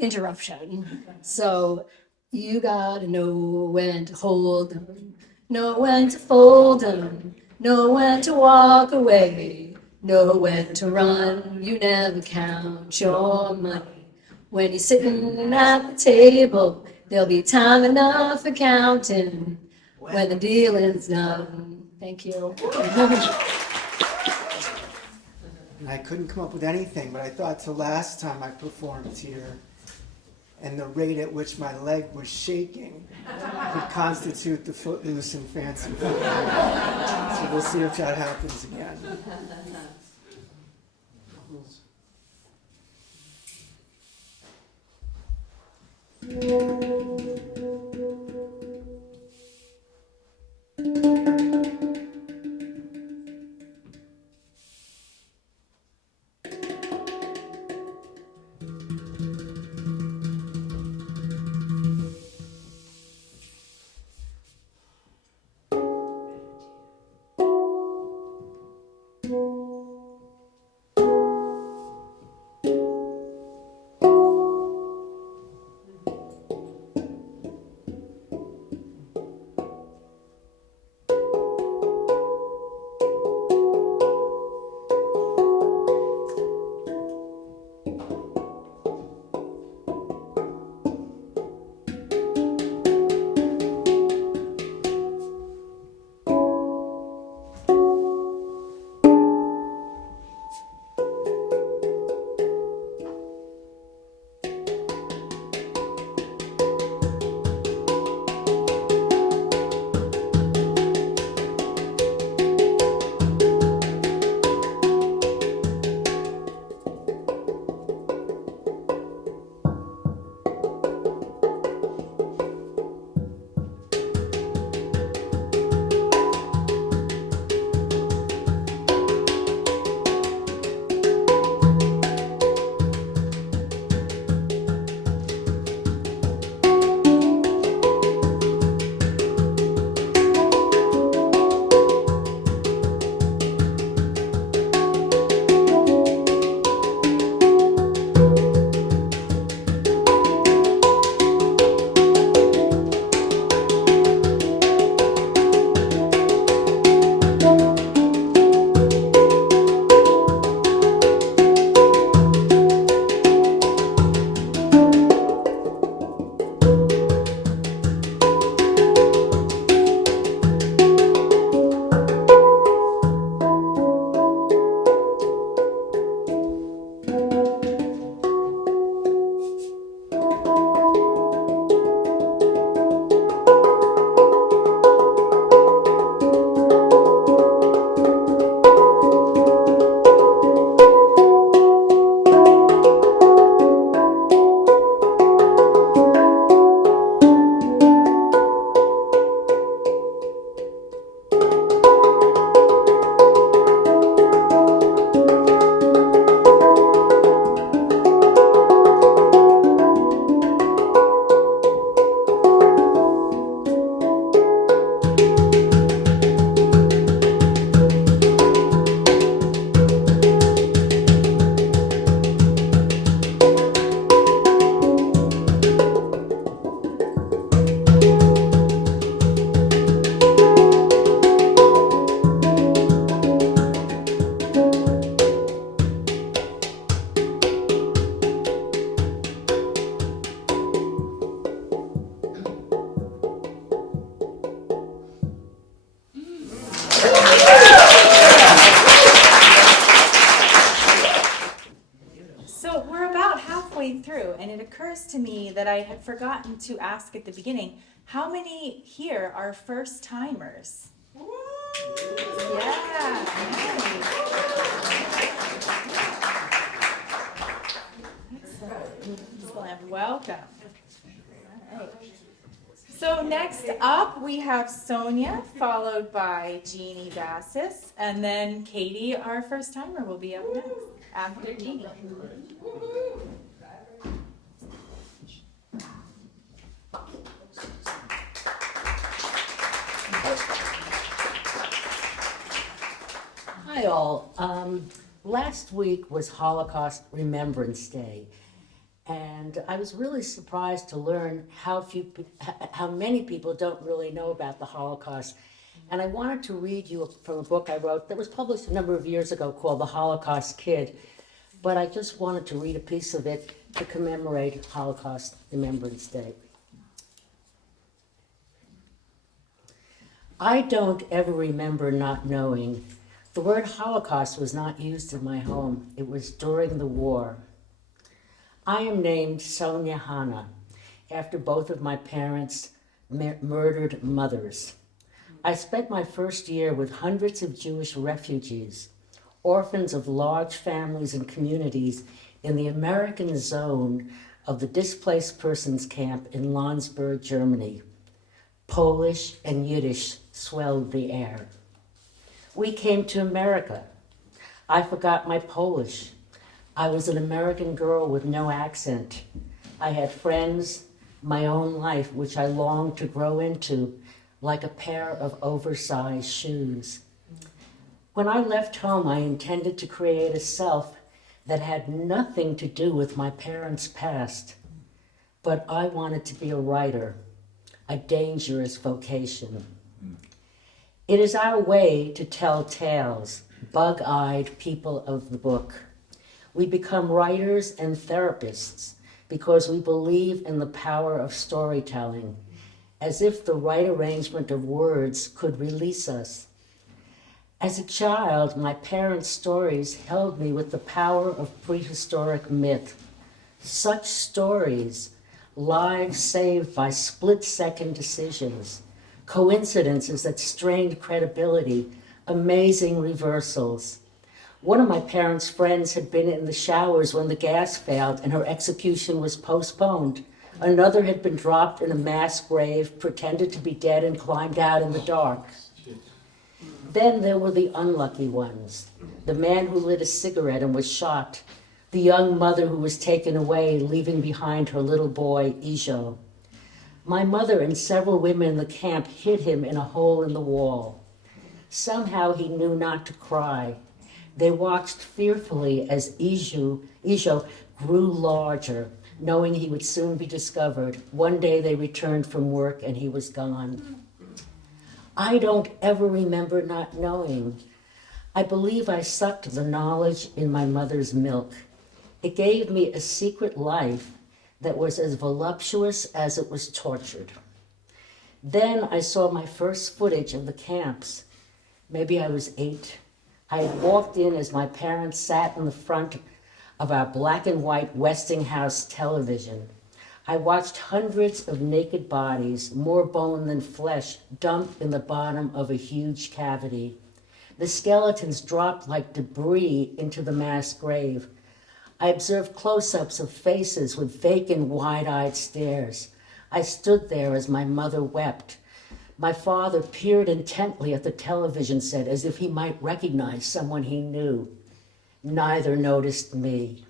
interruption. So you gotta know when to hold them, know when to fold them, know when to walk away, know when to run. You never count your money. When you're sitting at the table, there'll be time enough for counting when the dealing's done. Thank you. And I couldn't come up with anything, but I thought the last time I performed here, and the rate at which my leg was shaking could constitute the Footloose and Fancy Free. So we'll see if that happens again. So we're about halfway through, and it occurs to me that I had forgotten to ask at the beginning, how many here are first timers? Yeah, nice. Excellent, welcome. All right. So next up, we have Sonia, followed by Jeannie Bassis, and then Katie, our first timer, will be up next after Jeannie. Hi, all. Last week was Holocaust Remembrance Day, and I was really surprised to learn how many people don't really know about the Holocaust. And I wanted to read you from a book I wrote that was published a number of years ago called The Holocaust Kid, but I just wanted to read a piece of it to commemorate Holocaust Remembrance Day. I don't ever remember not knowing. The word Holocaust was not used in my home. It was during the war. I am named Sonia Hanna, after both of my parents' murdered mothers. I spent my first year with hundreds of Jewish refugees, orphans of large families and communities in the American zone of the displaced persons camp in Landsberg, Germany. Polish and Yiddish swelled the air. We came to America. I forgot my Polish. I was an American girl with no accent. I had friends, my own life, which I longed to grow into, like a pair of oversized shoes. When I left home, I intended to create a self that had nothing to do with my parents' past, but I wanted to be a writer, a dangerous vocation. It is our way to tell tales, bug-eyed people of the book. We become writers and therapists because we believe in the power of storytelling, as if the right arrangement of words could release us. As a child, my parents' stories held me with the power of prehistoric myth. Such stories, lives saved by split-second decisions, coincidences that strained credibility, amazing reversals. One of my parents' friends had been in the showers when the gas failed and her execution was postponed. Another had been dropped in a mass grave, pretended to be dead, and climbed out in the dark. Then there were the unlucky ones. The man who lit a cigarette and was shot. The young mother who was taken away, leaving behind her little boy, Ijo. My mother and several women in the camp hid him in a hole in the wall. Somehow he knew not to cry. They watched fearfully as Ijo grew larger, knowing he would soon be discovered. One day they returned from work and he was gone. I don't ever remember not knowing. I believe I sucked the knowledge in my mother's milk. It gave me a secret life that was as voluptuous as it was tortured. Then I saw my first footage of the camps. Maybe I was 8. I had walked in as my parents sat in the front of our black and white Westinghouse television. I watched hundreds of naked bodies, more bone than flesh, dumped in the bottom of a huge cavity. The skeletons dropped like debris into the mass grave. I observed close-ups of faces with vacant, wide-eyed stares. I stood there as my mother wept. My father peered intently at the television set as if he might recognize someone he knew. Neither noticed me.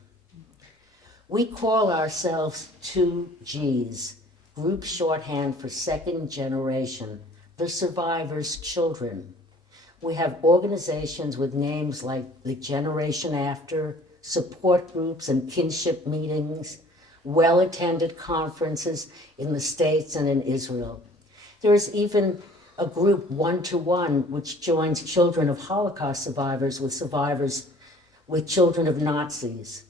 We call ourselves 2Gs, group shorthand for second generation, the survivors' children. We have organizations with names like the Generation After, support groups and kinship meetings, well-attended conferences in the States and in Israel. There is even a group 1-to-1 which joins children of Holocaust survivors with children of Nazis.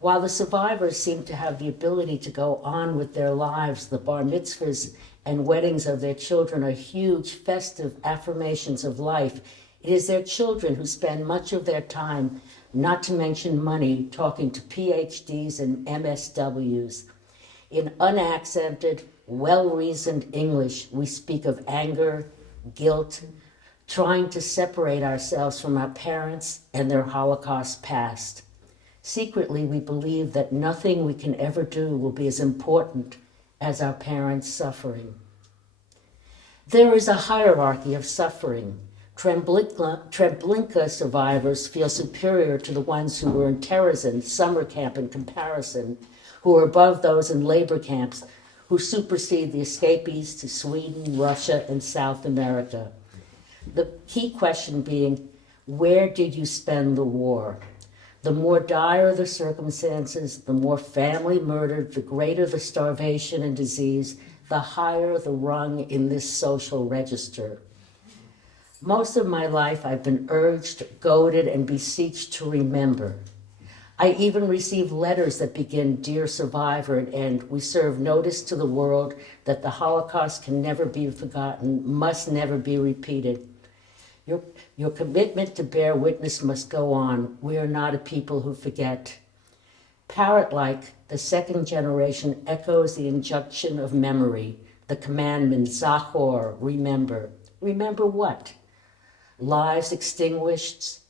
While the survivors seem to have the ability to go on with their lives, the bar mitzvahs and weddings of their children are huge, festive affirmations of life. It is their children who spend much of their time, not to mention money, talking to PhDs and MSWs. In unaccented, well-reasoned English, we speak of anger, guilt, trying to separate ourselves from our parents and their Holocaust past. Secretly, we believe that nothing we can ever do will be as important as our parents' suffering. There is a hierarchy of suffering. Treblinka survivors feel superior to the ones who were in Terezin summer camp in comparison, who are above those in labor camps, who supersede the escapees to Sweden, Russia, and South America. The key question being, Where did you spend the war? The more dire the circumstances, the more family murdered, the greater the starvation and disease, the higher the rung in this social register. Most of my life, I've been urged, goaded, and beseeched to remember. I even received letters that begin, "Dear Survivor," and end, "We serve notice to the world that the Holocaust can never be forgotten, must never be repeated. Your commitment to bear witness must go on. We are not a people who forget." Parrot-like, the second generation echoes the injunction of memory, the commandment, Zachor, remember. Remember what? Lives extinguished,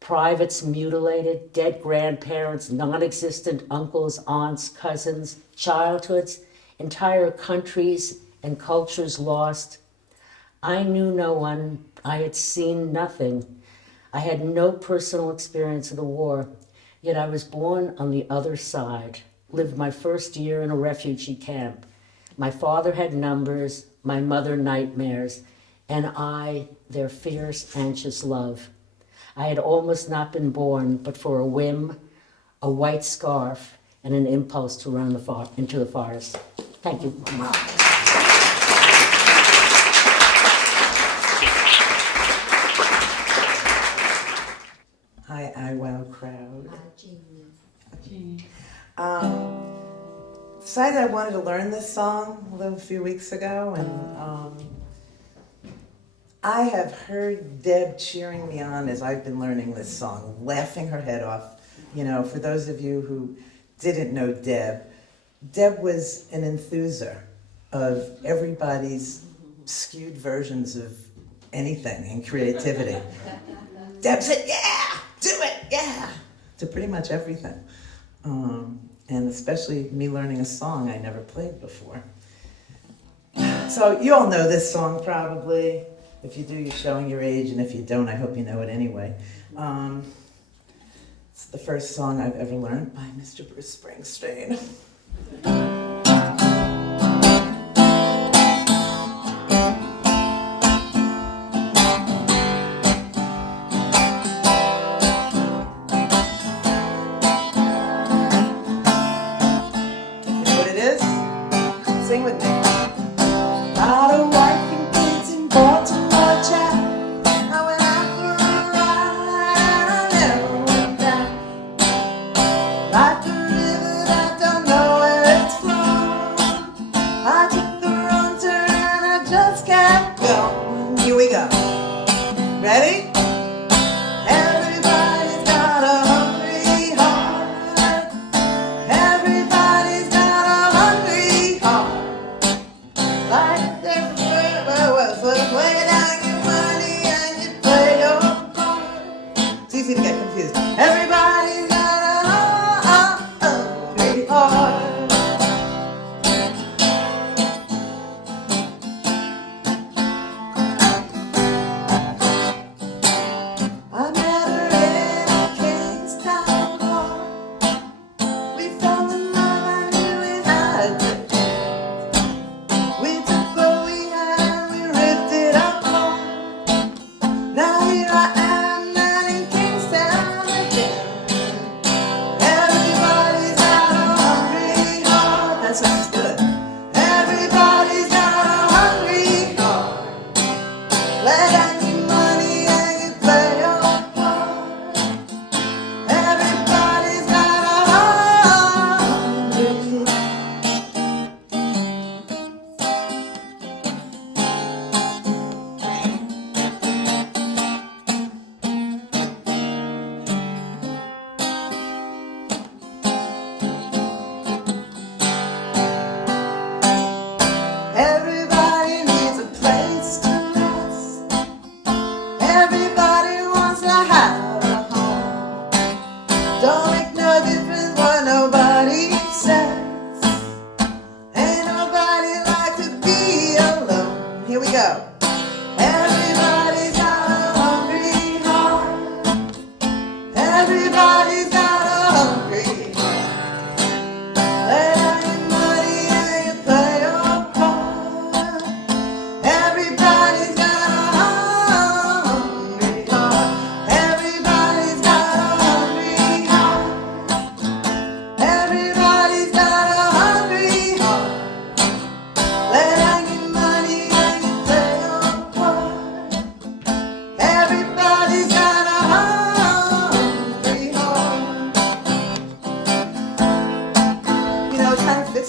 privates mutilated, dead grandparents, non-existent uncles, aunts, cousins, childhoods, entire countries and cultures lost. I knew no one. I had seen nothing. I had no personal experience of the war, yet I was born on the other side, lived my first year in a refugee camp. My father had numbers, my mother nightmares, and I their fierce, anxious love. I had almost not been born, but for a whim, a white scarf, and an impulse to run into the forest. Thank you. Hi, IWOW crowd. Decided I wanted to learn this song a few weeks ago, and I have heard Deb cheering me on as I've been learning this song, laughing her head off. You know, for those of you who didn't know Deb was an enthuser of everybody's skewed versions of anything and creativity. Deb said, "Yeah, do it, yeah," to pretty much everything. And especially me learning a song I never played before. So you all know this song probably. If you do, you're showing your age, and if you don't, I hope you know it anyway. It's the first song I've ever learned by Mr. Bruce Springsteen. You know what it is? Sing with me. Got a wife and kids in Baltimore, Jack. I went out for a ride, I never went down. Like the river that don't know where it's from. I took the wrong turn and I just kept going. Here we go. Ready? Everybody's got a hungry heart. Everybody's got a hungry heart.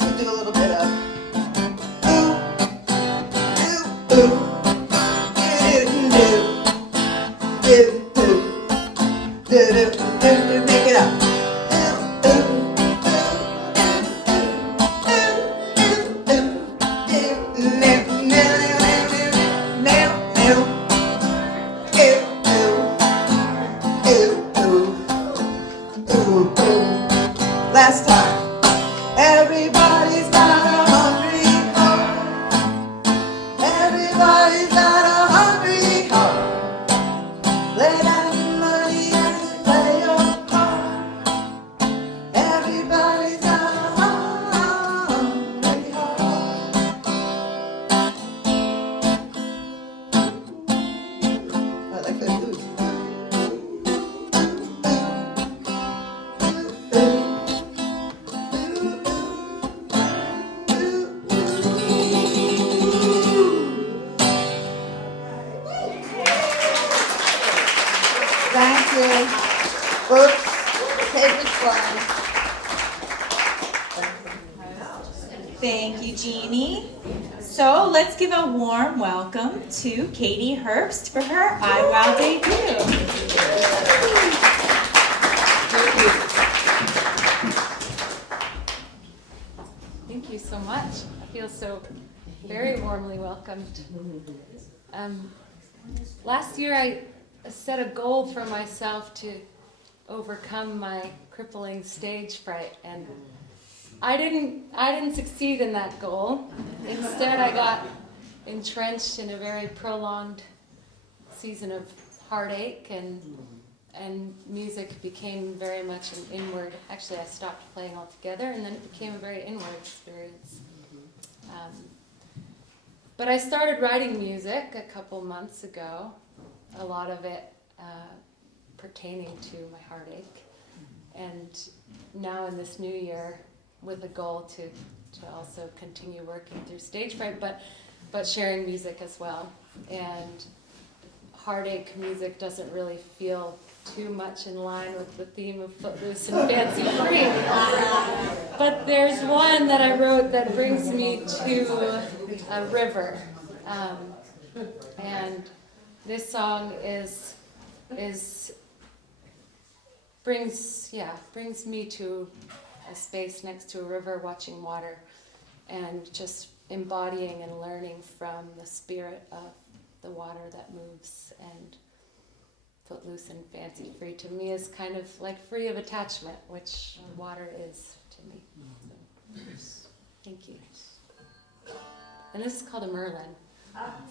we do a little bit of ooh, ooh, ooh, make it up. Last time. Everybody's got a hungry heart. Everybody's got a hungry heart. Lay down your money and play your part. Everybody's got a hungry heart. I like that too. Thank you. Oops. Take it fun. Thank you, Jeannie. So let's give a warm welcome to Katie Herbst for her iWow debut. Thank you so much. I feel so very warmly welcomed. Last year I set a goal for myself to overcome my crippling stage fright, and I didn't succeed in that goal. Instead, I got entrenched in a very prolonged season of heartache, and music became very much an inward. Actually, I stopped playing altogether, and then it became a very inward experience. But I started writing music a couple months ago, a lot of it pertaining to my heartache, and now in this new year with a goal to also continue working through stage fright, but sharing music as well. And heartache music doesn't really feel too much in line with the theme of Footloose and Fancy Free. But there's one that I wrote that brings me to a river. And this song brings me to a space next to a river watching water and just embodying and learning from the spirit of the water that moves. And Footloose and Fancy Free to me is kind of like free of attachment, which water is to me. So, thank you. And this is called a Merlin.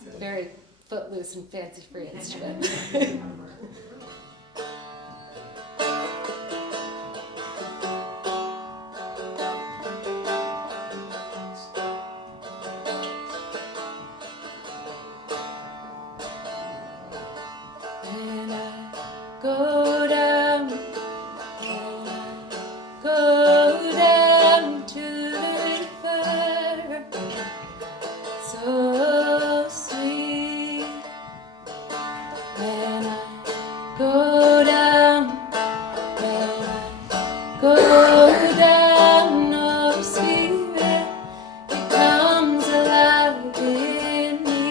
It's a very footloose and fancy free instrument. When I go down, when I go down to the river, so sweet. When I go down, when I go down, oh Spirit, it comes alive in me.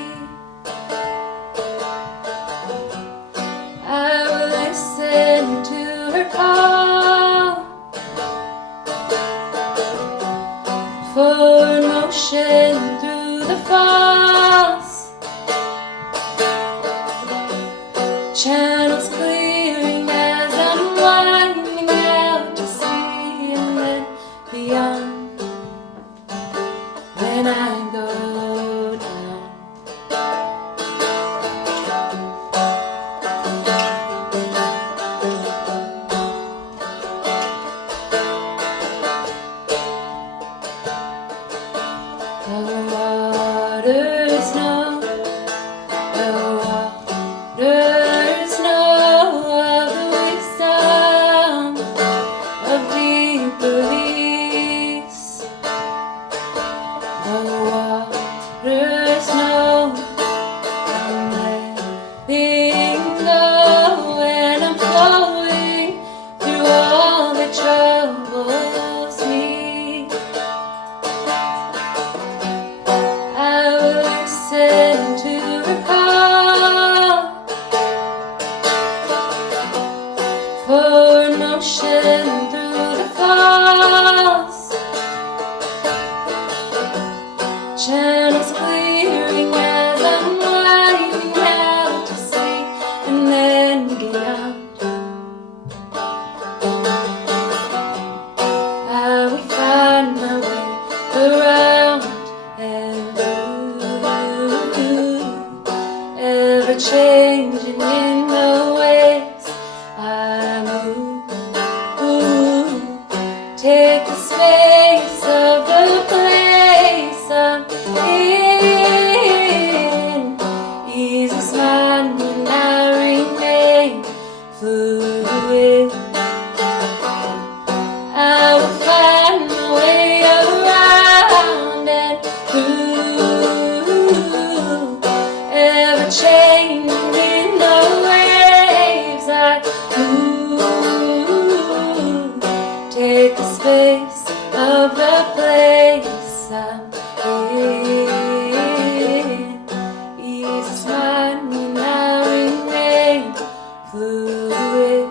I will listen to her call for motion through the falls, channels clearing as I'm winding out to sea, and then beyond. When I go down, the waters know, the waters know of the wisdom of deep release. The waters know I'm letting go, and I'm flowing through all that troubles me. Channels clearing as I'm riding out to sea and then beyond. I will find my way around and through, ever changing in the ways I move. Take the space of the place I'm in. Easy's mine when I remain fluid. I will find my way around and through, ever changing in the waves I move. Take the space of the place I'm in. Easy's mine when I remain fluid.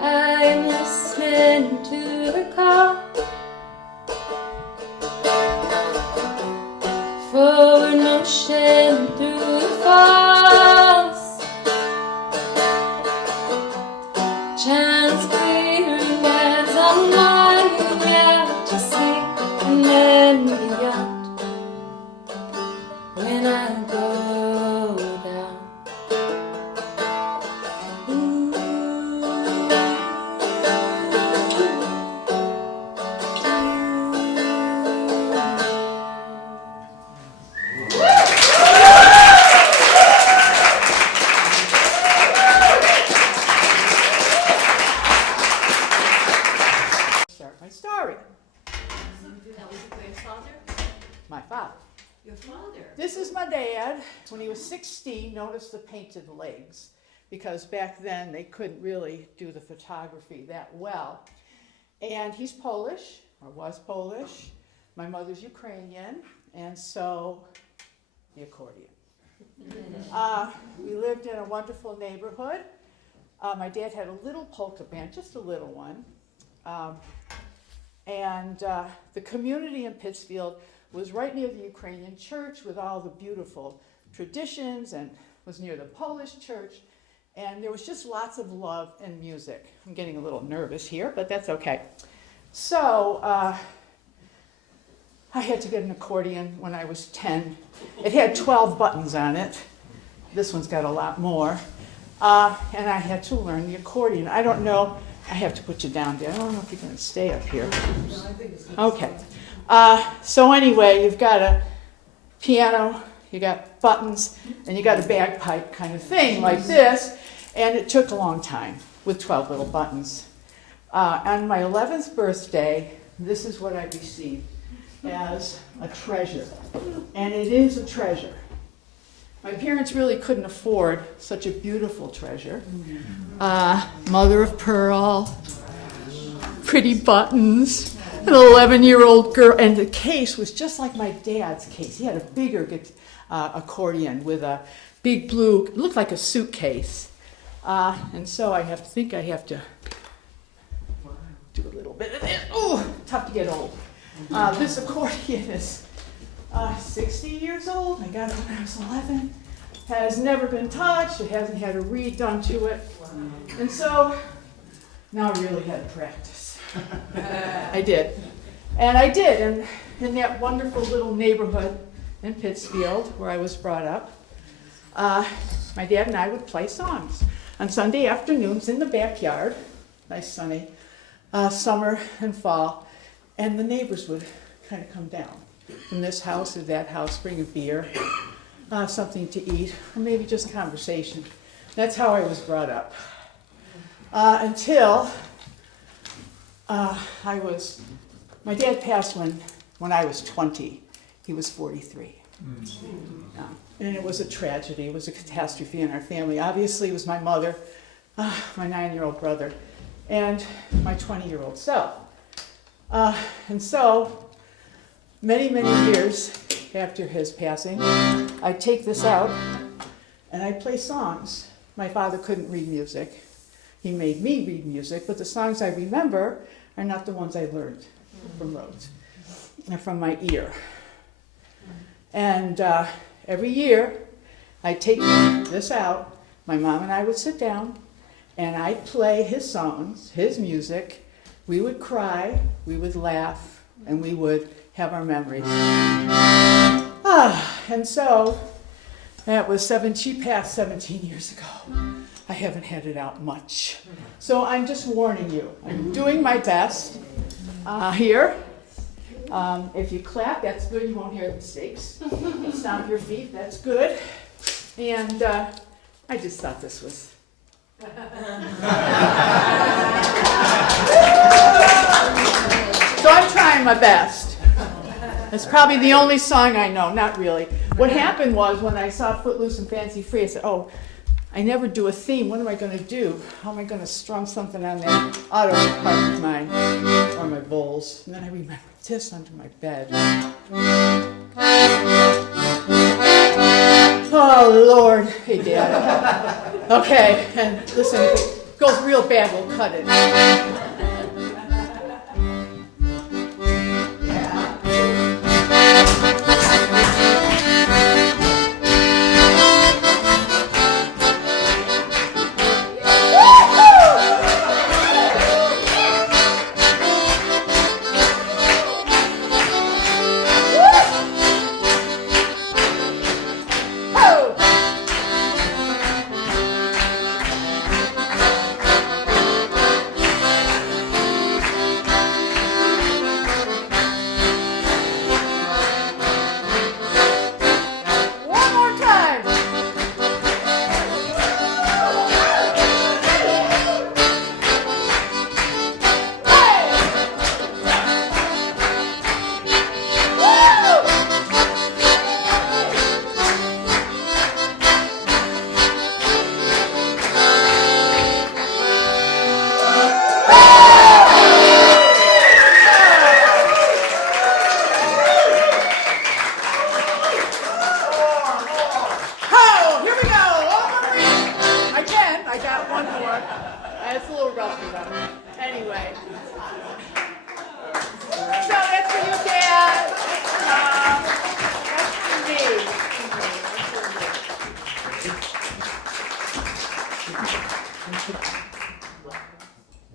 I'm listening to the call forward motion through the falls. Chance clearing as I'm lying out to sea and then beyond. When I go down, Start my story. My father. Your father. This is my dad. When he was 16, noticed the painted legs, because back then they couldn't really do the photography that well. And he's Polish, or was Polish. My mother's Ukrainian, and so the accordion. We lived in a wonderful neighborhood. My dad had a little polka band, just a little one. The community in Pittsfield was right near the Ukrainian church with all the beautiful traditions, and was near the Polish church. And there was just lots of love and music. I'm getting a little nervous here, but that's okay. So I had to get an accordion when I was 10. It had 12 buttons on it. This one's got a lot more. And I had to learn the accordion. I don't know. I have to put you down there. I don't know if you're going to stay up here. Okay. So anyway, you've got a piano, you got buttons, and you got a bagpipe kind of thing like this. And it took a long time with 12 little buttons. On my 11th birthday, this is what I received as a treasure. And it is a treasure. My parents really couldn't afford such a beautiful treasure. Mother of pearl, pretty buttons, an 11-year-old girl, and the case was just like my dad's case. He had a bigger accordion with a big blue, it looked like a suitcase. And so I think I have to do a little bit of this. Oh, tough to get old. This accordion is 60 years old. I got it when I was 11. Has never been touched. It hasn't had a reed done to it. And so now I really had to practice. I did. And I did. And in that wonderful little neighborhood in Pittsfield where I was brought up, my dad and I would play songs on Sunday afternoons in the backyard. Nice sunny summer and fall. And the neighbors would kind of come down from this house or that house, bring a beer, something to eat, or maybe just conversation. That's how I was brought up. Until my dad passed when I was 20. He was 43. And it was a tragedy. It was a catastrophe in our family. Obviously, it was my mother, my 9-year-old brother, and my 20-year-old self. And so, many, many years after his passing, I'd take this out and I'd play songs. My father couldn't read music. He made me read music, but the songs I remember are not the ones I learned. from roads and from my ear. And every year, I'd take this out. My mom and I would sit down, and I'd play his songs, his music. We would cry, we would laugh, and we would have our memories. And so, that was she passed 17 years ago. I haven't had it out much. So I'm just warning you. I'm doing my best here. If you clap, that's good. You won't hear the mistakes. Stomp your feet, that's good. And I just thought this was... So I'm trying my best. It's probably the only song I know. Not really. What happened was when I saw Footloose and Fancy Free, I said, oh, I never do a theme. What am I going to do? How am I going to strum something on that auto part of mine or my bowls? And then I remembered this under my bed. Oh, Lord. Hey, Dad. Okay, and listen, if it goes real bad, we'll cut it.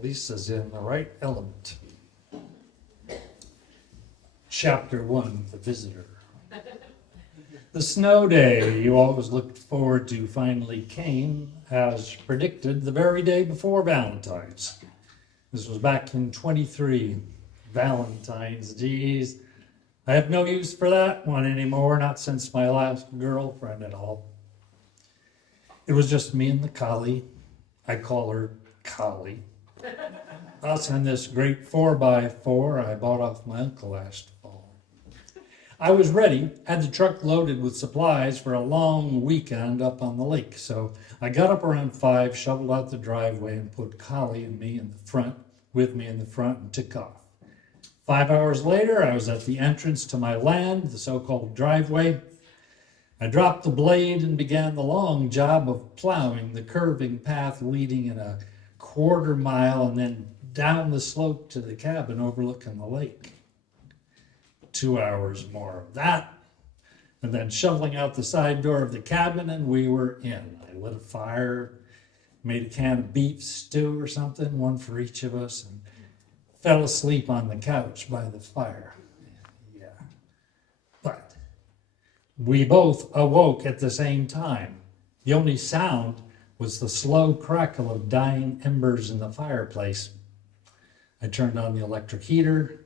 Lisa's in the right element. Chapter 1, The Visitor. The snow day you always looked forward to finally came, as predicted, the very day before Valentine's. This was back in 23. Valentine's, geez. I have no use for that one anymore, not since my last girlfriend at all. It was just me and the collie. I call her Collie. Us and this great 4x4 I bought off my uncle last fall. I was ready, had the truck loaded with supplies for a long weekend up on the lake. So I got up around 5, shoveled out the driveway, and put Collie and me in the front, with me in the front, and took off. 5 hours later, I was at the entrance to my land, the so-called driveway. I dropped the blade and began the long job of plowing the curving path leading in a quarter mile and then down the slope to the cabin overlooking the lake. 2 hours more of that, and then shoveling out the side door of the cabin, and we were in. I lit a fire, made a can of beef stew or something, one for each of us, and fell asleep on the couch by the fire. Yeah. But we both awoke at the same time. The only sound was the slow crackle of dying embers in the fireplace. I turned on the electric heater.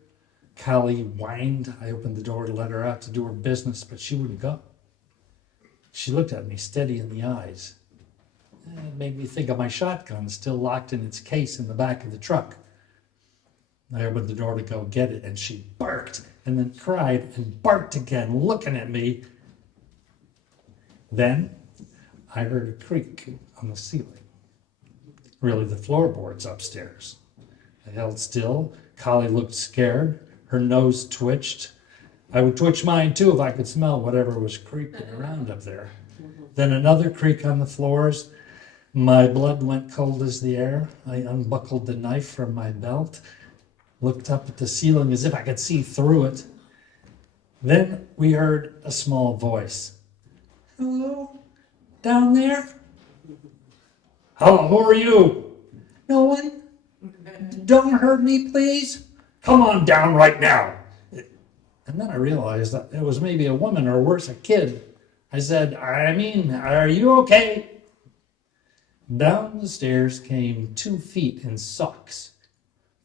Callie whined. I opened the door to let her out to do her business, but she wouldn't go. She looked at me steady in the eyes. It made me think of my shotgun still locked in its case in the back of the truck. I opened the door to go get it, and she barked and then cried and barked again, looking at me. Then I heard a creak on the ceiling. Really, the floorboards upstairs. I held still. Collie looked scared. Her nose twitched. I would twitch mine too if I could smell whatever was creeping around up there. Then another creak on the floors. My blood went cold as the air. I unbuckled the knife from my belt. looked up at the ceiling as if I could see through it. Then we heard a small voice. Hello, down there? Hello, who are you? No one? Don't hurt me, please. Come on down right now. And then I realized that it was maybe a woman or worse, a kid. I said, I mean, are you okay? Down the stairs came 2 feet in socks,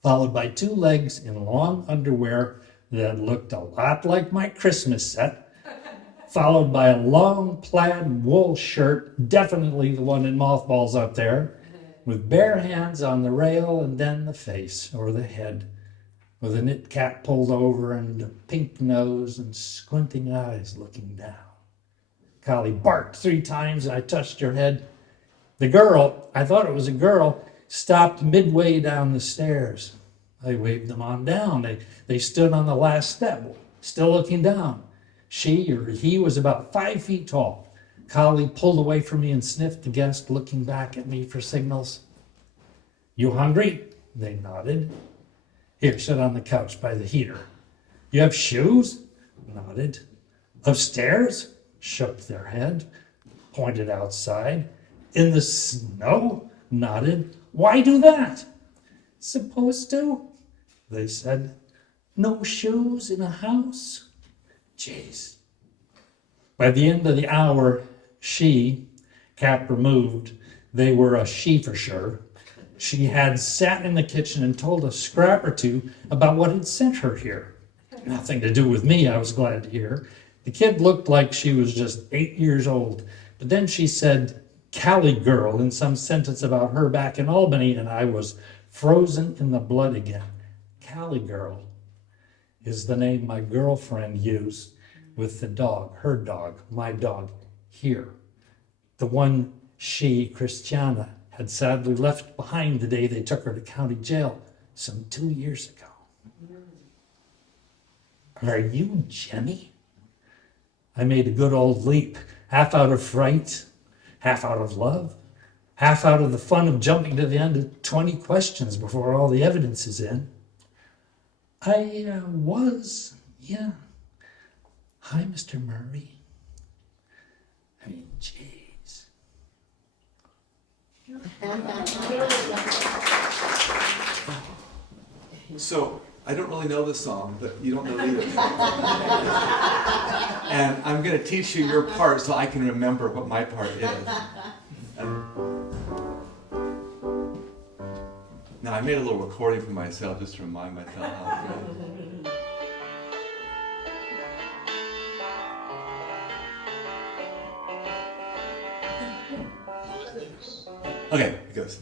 followed by 2 legs in long underwear that looked a lot like my Christmas set, followed by a long plaid wool shirt, definitely the one in mothballs up there, with bare hands on the rail and then the face or the head, with a knit cap pulled over and a pink nose and squinting eyes looking down. Collie barked 3 times and I touched her head. The girl, I thought it was a girl, stopped midway down the stairs. I waved them on down. They stood on the last step, still looking down. She or he was about 5 feet tall. Collie pulled away from me and sniffed the guest, looking back at me for signals. You hungry? They nodded. Here, sit on the couch by the heater. You have shoes? Nodded. Upstairs? Shook their head. Pointed outside. In the snow? Nodded. Why do that? Supposed to? They said. No shoes in a house? Jeez. By the end of the hour, she, cap removed, they were a she for sure, she had sat in the kitchen and told a scrap or 2 about what had sent her here. Nothing to do with me, I was glad to hear. The kid looked like she was just 8 years old, but then she said, Cali girl, in some sentence about her back in Albany, and I was frozen in the blood again. Cali girl is the name my girlfriend used with the dog, her dog, my dog, here. The one she, Christiana, had sadly left behind the day they took her to county jail some 2 years ago. Are you Jenny? I made a good old leap, half out of fright, half out of love, half out of the fun of jumping to the end of 20 questions before all the evidence is in. I was, yeah. Hi, Mr. Murray. I mean, jeez. So, I don't really know the song, but you don't know either. And I'm going to teach you your part so I can remember what my part is. Now, I made a little recording for myself just to remind myself how it goes. Okay, it goes.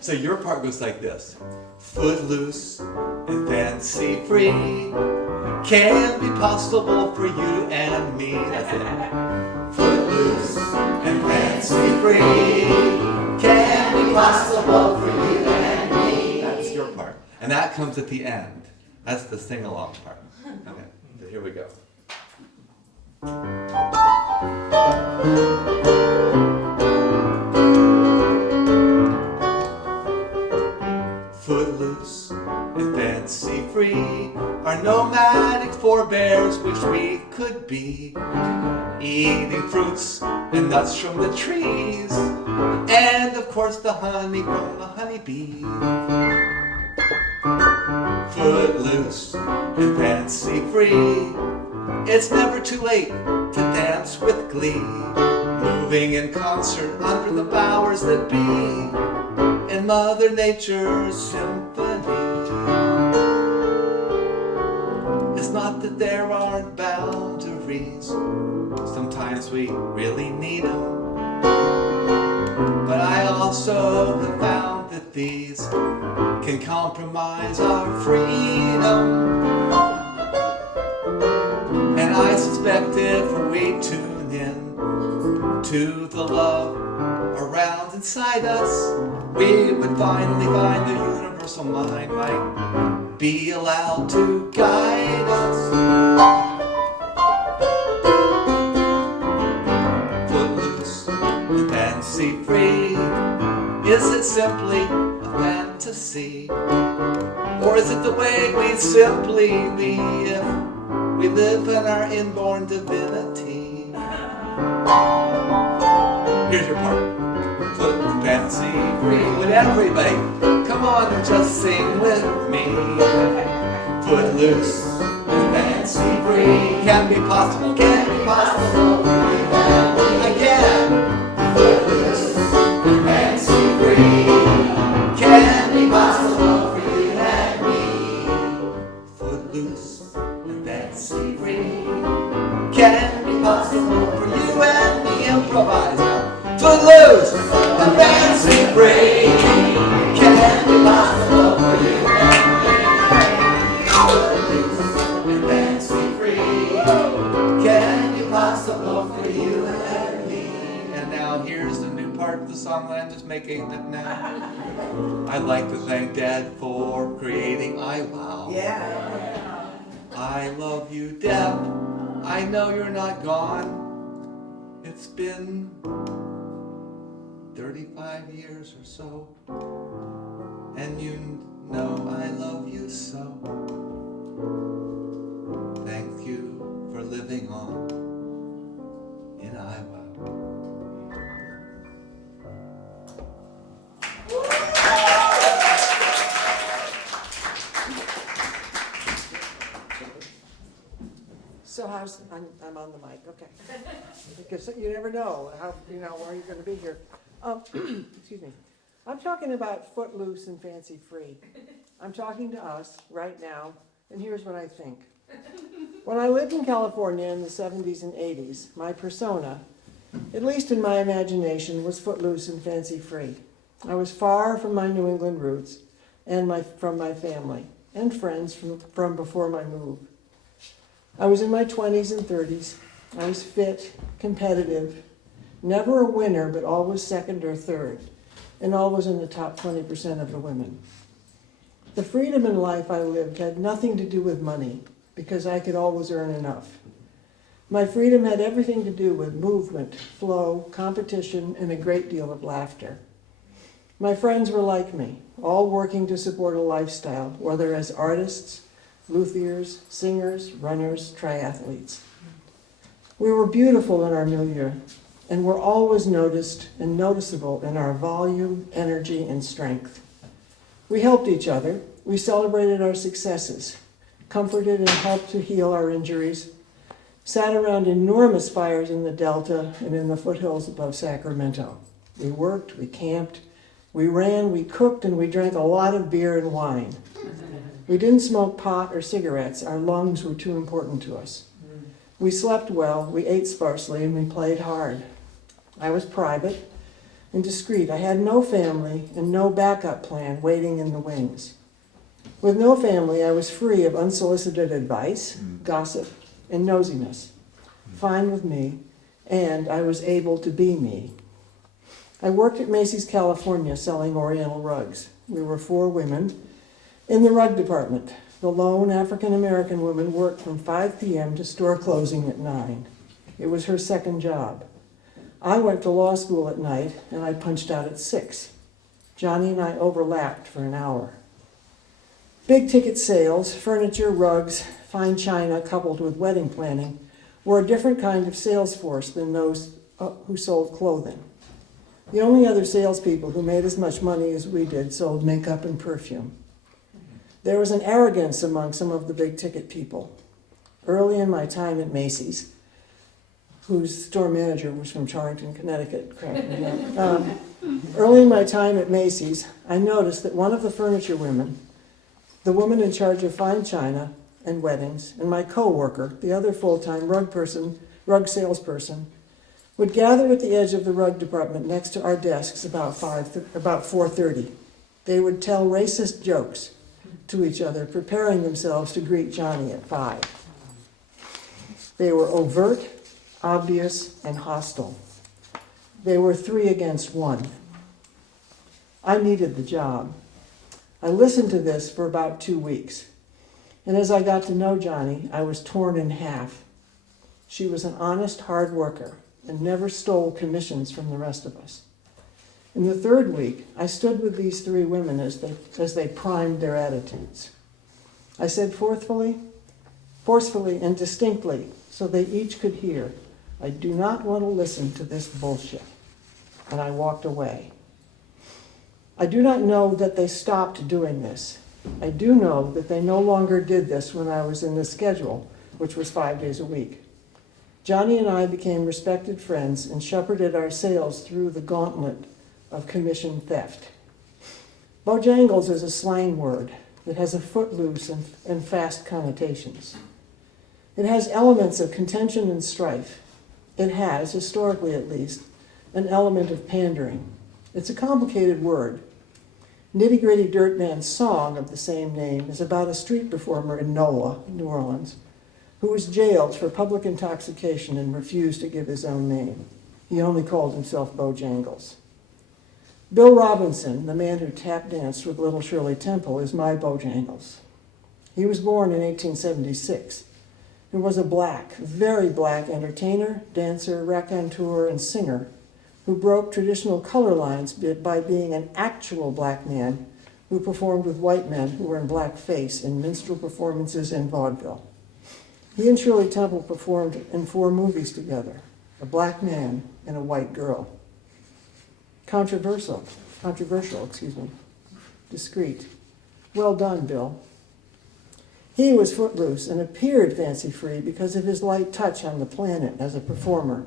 So your part goes like this. Footloose and fancy free can be possible for you and me. That's it. Footloose and fancy free can be possible for you and me. That's your part. And that comes at the end. That's the sing-along part. Okay, so here we go. Footloose and fancy free, our nomadic forebears wish we could be, eating fruits and nuts from the trees, and of course the honey from the honeybee. Footloose and fancy free, it's never too late to dance with glee, moving in concert under the bowers that be, in Mother Nature's symphony. It's not that there aren't boundaries, sometimes we really need them, but I also have found that these can compromise our freedom. And I suspect if we tune in to the love around inside us, we would finally find the universal mind might be allowed to guide us. Footloose and fancy free, is it simply a fantasy? is it the way we simply be if we live in our inborn divinity? Here's your part. Foot and fancy free. Would everybody come on and just sing with me? Footloose and fancy free. Can be possible, can be possible. Again. Footloose and fancy free. Can be possible for you and me. Footloose and fancy free. Can be possible for you and me. Improvise now. Footloose and fancy free. Can be possible for you and me. Footloose and fancy free. Can be possible for you and me. And now here's the new part of the song that I'm just making it now. I'd like to thank Dad for creating iWow. Yeah. I love you, Deb. I know you're not gone. It's been 35 years or so, and you know I love you so. Thank you for living on in Iowa. So how's, I'm on the mic, okay. Because you never know how, where you're gonna be here. Excuse me. I'm talking about Footloose and Fancy Free. I'm talking to us right now, and here's what I think. When I lived in California in the 70s and 80s, my persona, at least in my imagination, was footloose and fancy free. I was far from my New England roots and from my family and friends from before my move. I was in my 20s and 30s. I was fit, competitive, never a winner, but always second or third, and always in the top 20% of the women. The freedom in life I lived had nothing to do with money, because I could always earn enough. My freedom had everything to do with movement, flow, competition, and a great deal of laughter. My friends were like me, all working to support a lifestyle, whether as artists, luthiers, singers, runners, triathletes. We were beautiful in our milieu, and were always noticed and noticeable in our volume, energy, and strength. We helped each other. We celebrated our successes, comforted and helped to heal our injuries, sat around enormous fires in the Delta and in the foothills above Sacramento. We worked, we camped, we ran, we cooked, and we drank a lot of beer and wine. We didn't smoke pot or cigarettes. Our lungs were too important to us. We slept well, we ate sparsely, and we played hard. I was private and discreet. I had no family and no backup plan waiting in the wings. With no family, I was free of unsolicited advice, gossip, and nosiness. Fine with me, and I was able to be me. I worked at Macy's, California, selling Oriental rugs. We were 4 women in the rug department. The lone African-American woman worked from 5 p.m. to store closing at 9. It was her second job. I went to law school at night, and I punched out at 6. Johnny and I overlapped for an hour. Big ticket sales, furniture, rugs, fine china coupled with wedding planning were a different kind of sales force than those who sold clothing. The only other salespeople who made as much money as we did sold makeup and perfume. There was an arrogance among some of the big ticket people. Early in my time at Macy's, whose store manager was from Torrington, Connecticut, early in my time at Macy's, I noticed that one of the furniture women, the woman in charge of fine china and weddings, and my co-worker, the other full-time rug salesperson, would gather at the edge of the rug department next to our desks about 4:30. They would tell racist jokes to each other, preparing themselves to greet Johnny at 5. They were overt, obvious, and hostile. They were 3 against 1. I needed the job. I listened to this for about 2 weeks. And as I got to know Johnny, I was torn in half. She was an honest, hard worker and never stole commissions from the rest of us. In the 3rd week, I stood with these 3 women as they primed their attitudes. I said forcefully and distinctly, so they each could hear, I do not want to listen to this bullshit. And I walked away. I do not know that they stopped doing this. I do know that they no longer did this when I was in the schedule, which was 5 days a week. Johnny and I became respected friends and shepherded our sales through the gauntlet of commission theft. Bojangles is a slang word that has a footloose and fast connotations. It has elements of contention and strife. It has, historically at least, an element of pandering. It's a complicated word. Nitty Gritty Dirt Man's song of the same name is about a street performer in NOLA, New Orleans, who was jailed for public intoxication and refused to give his own name. He only called himself Bojangles. Bill Robinson, the man who tap danced with Little Shirley Temple, is my Bojangles. He was born in 1876. He was a black, very black entertainer, dancer, raconteur, and singer who broke traditional color lines by being an actual black man who performed with white men who were in blackface in minstrel performances and vaudeville. He and Shirley Temple performed in 4 movies together, a black man and a white girl. Controversial, discreet. Well done, Bill. He was footloose and appeared fancy-free because of his light touch on the planet as a performer,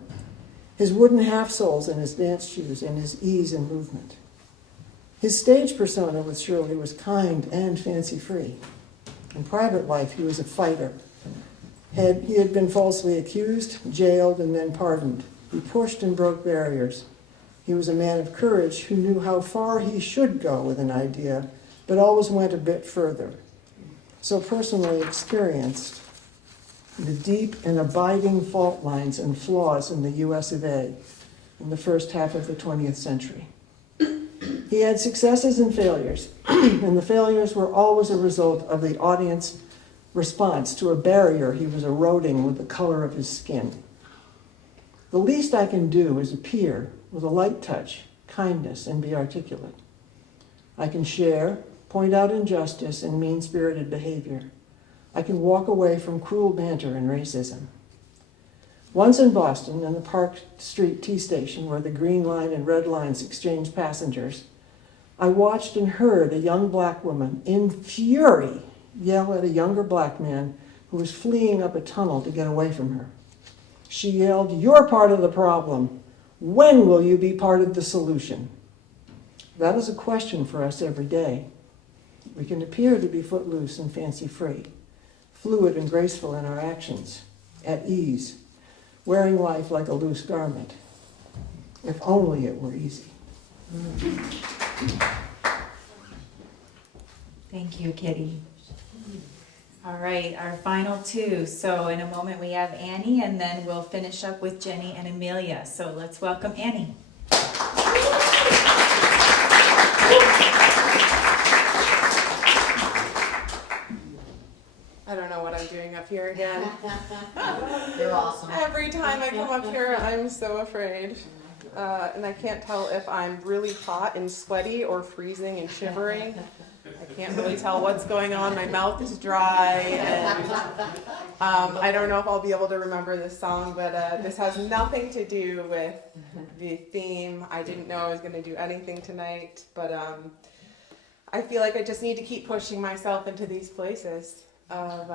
his wooden half-soles in his dance shoes, and his ease in movement. His stage persona with Shirley was kind and fancy-free. In private life, he was a fighter. He had been falsely accused, jailed, and then pardoned. He pushed and broke barriers. He was a man of courage who knew how far he should go with an idea, but always went a bit further. So personally experienced the deep and abiding fault lines and flaws in the US of A in the first half of the 20th century. He had successes and failures, and the failures were always a result of the audience response to a barrier he was eroding with the color of his skin. The least I can do is appear with a light touch, kindness, and be articulate. I can share, point out injustice and mean-spirited behavior. I can walk away from cruel banter and racism. Once in Boston, in the Park Street T station where the green line and red lines exchange passengers, I watched and heard a young black woman in fury yell at a younger black man who was fleeing up a tunnel to get away from her. She yelled, "You're part of the problem. When will you be part of the solution?" That is a question for us every day. We can appear to be footloose and fancy-free, fluid and graceful in our actions, at ease, wearing life like a loose garment. If only it were easy. Thank you, Kitty. All right, our final 2. So in a moment we have Annie, and then we'll finish up with Jenny and Amelia. So let's welcome Annie. I don't know what I'm doing up here again. You're awesome. Every time I come up here, I'm so afraid. And I can't tell if I'm really hot and sweaty or freezing and shivering. I can't really tell what's going on. My mouth is dry, and I don't know if I'll be able to remember this song, but this has nothing to do with the theme. I didn't know I was going to do anything tonight, but I feel like I just need to keep pushing myself into these places of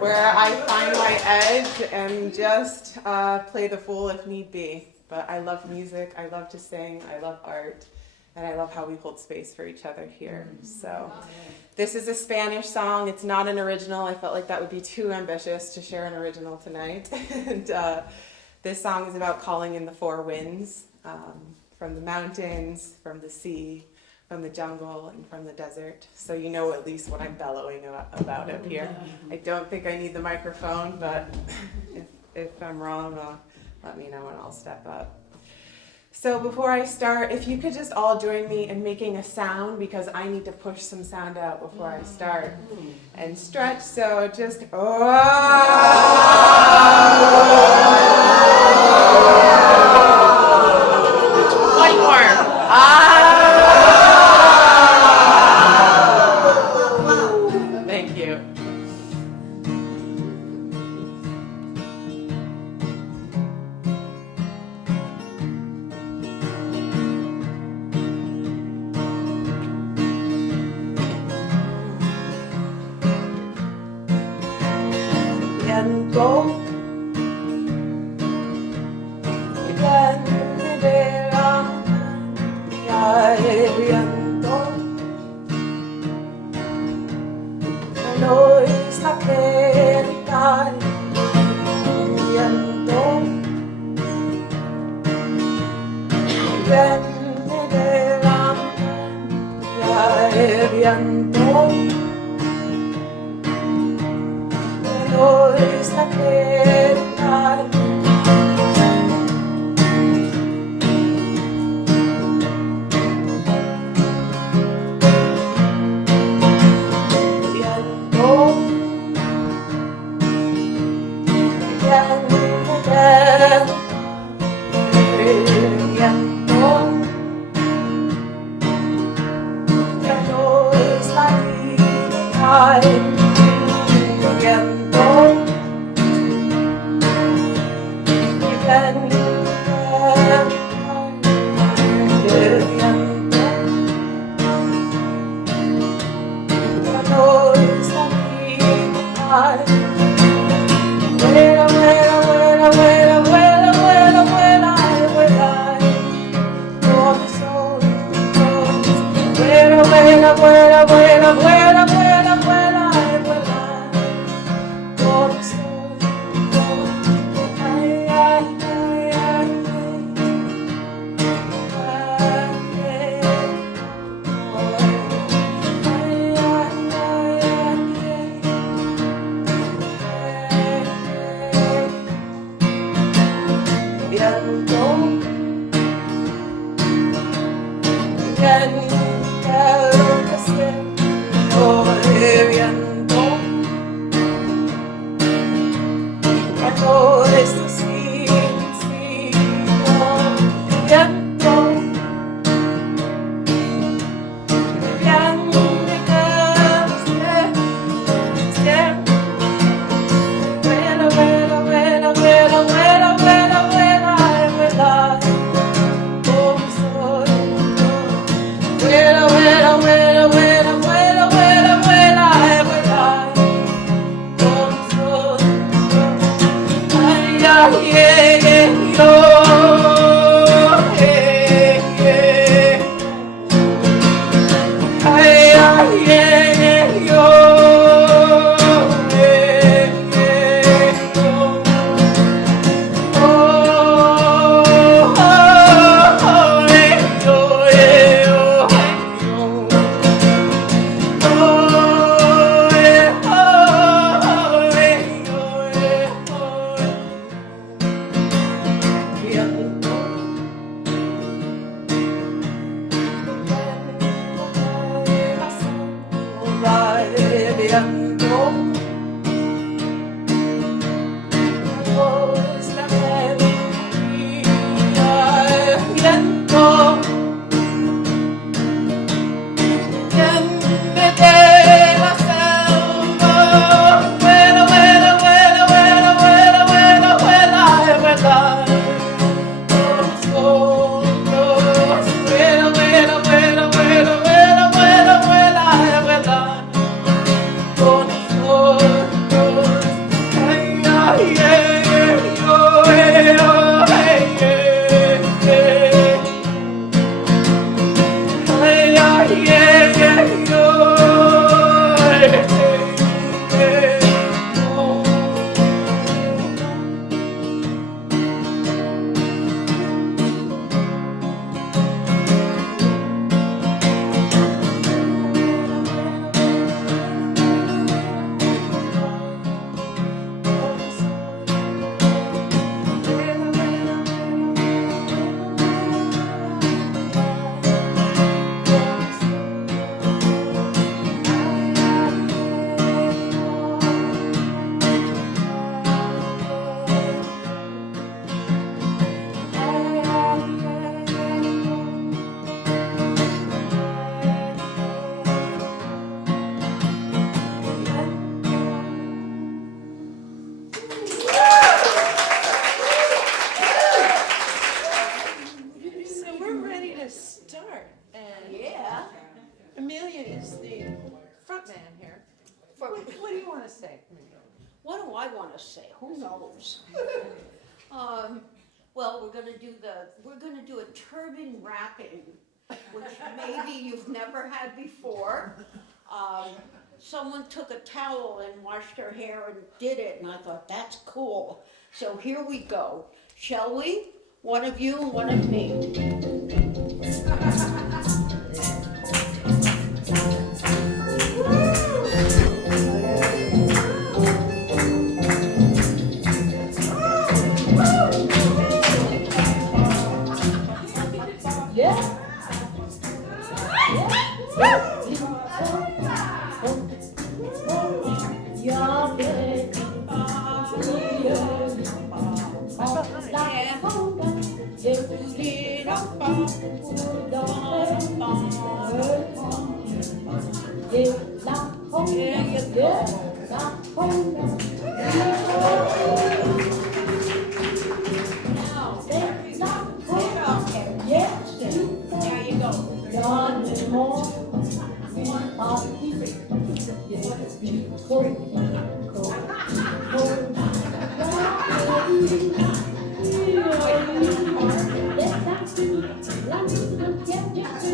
where I find my edge and just play the fool if need be. But I love music, I love to sing, I love art, and I love how we hold space for each other here. So this is a Spanish song. It's not an original. I felt like that would be too ambitious to share an original tonight. And this song is about calling in the 4 winds, from the mountains, from the sea, from the jungle, and from the desert. So you know at least what I'm bellowing about up here. I don't think I need the microphone, but if I'm wrong, let me know and I'll step up. So before I start, if you could just all join me in making a sound, because I need to push some sound out before I start. And stretch, so just one more. Thank viento y prende la mañana el viento no está cerca el viento viene de la mañana el viento no está cerca Vuela, vuela, vuela, vuela, vuela, vuela, vuela, vuela, con el sol, vuela, vuela, vuela, vuela, vuela, vuela, vuela, vuela, con el sol, ay, ay, ay, ay, Amelia is the front man here. What do you want to say? what do I want to say? Who knows? Well, we're gonna do a turban wrapping, which maybe you've never had before. Someone took a towel and washed her hair and did it, and I thought, that's cool. So here we go. Shall we? One of you and one of me. Yeah.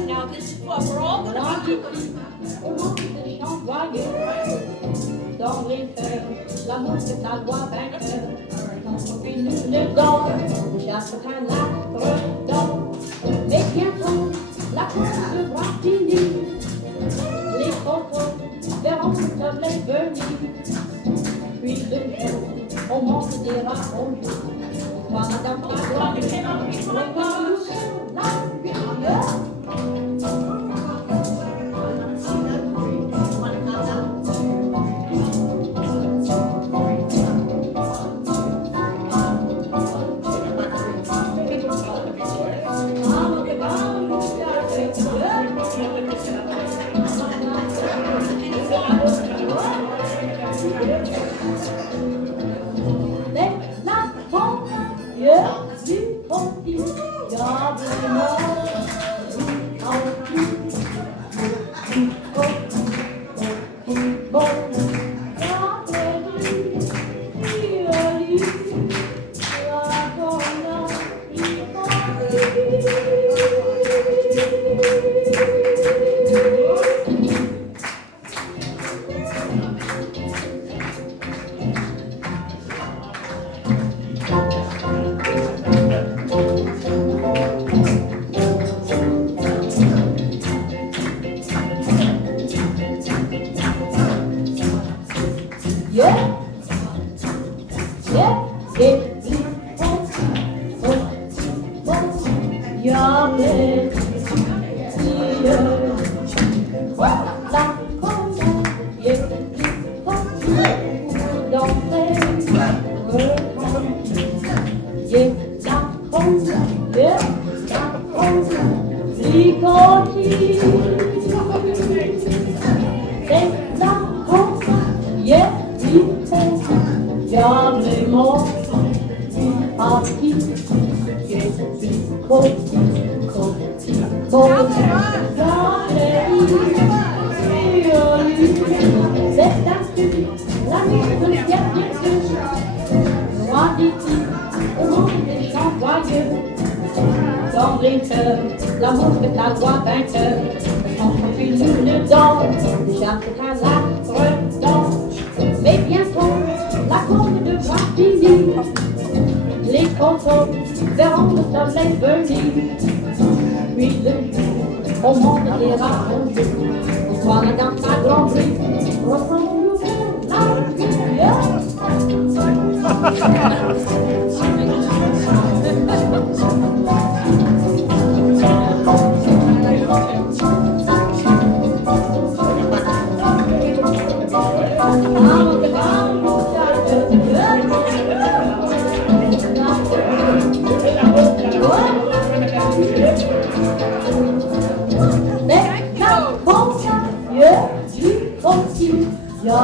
Now this is what we're all gonna do. Dans les cœurs, l'amour c'est ta loi vainqueur. Puis nous ne donnons, chacun la redonne. Mais bientôt, la course devra finir. Les photos verront le soleil venir. Puis le jour, on monte des racontes. Voilà dans la gloire, regarde-nous sur la rivière. L'amour fait ta loi vainqueur. Puis nous ne donnons, chacun la redonne. Mais bientôt, la course devra finir. Les photos verront le soleil venir. Puis le jour, on monte les racontes. Voilà dans ta grande rue, reprends-nous la rivière. La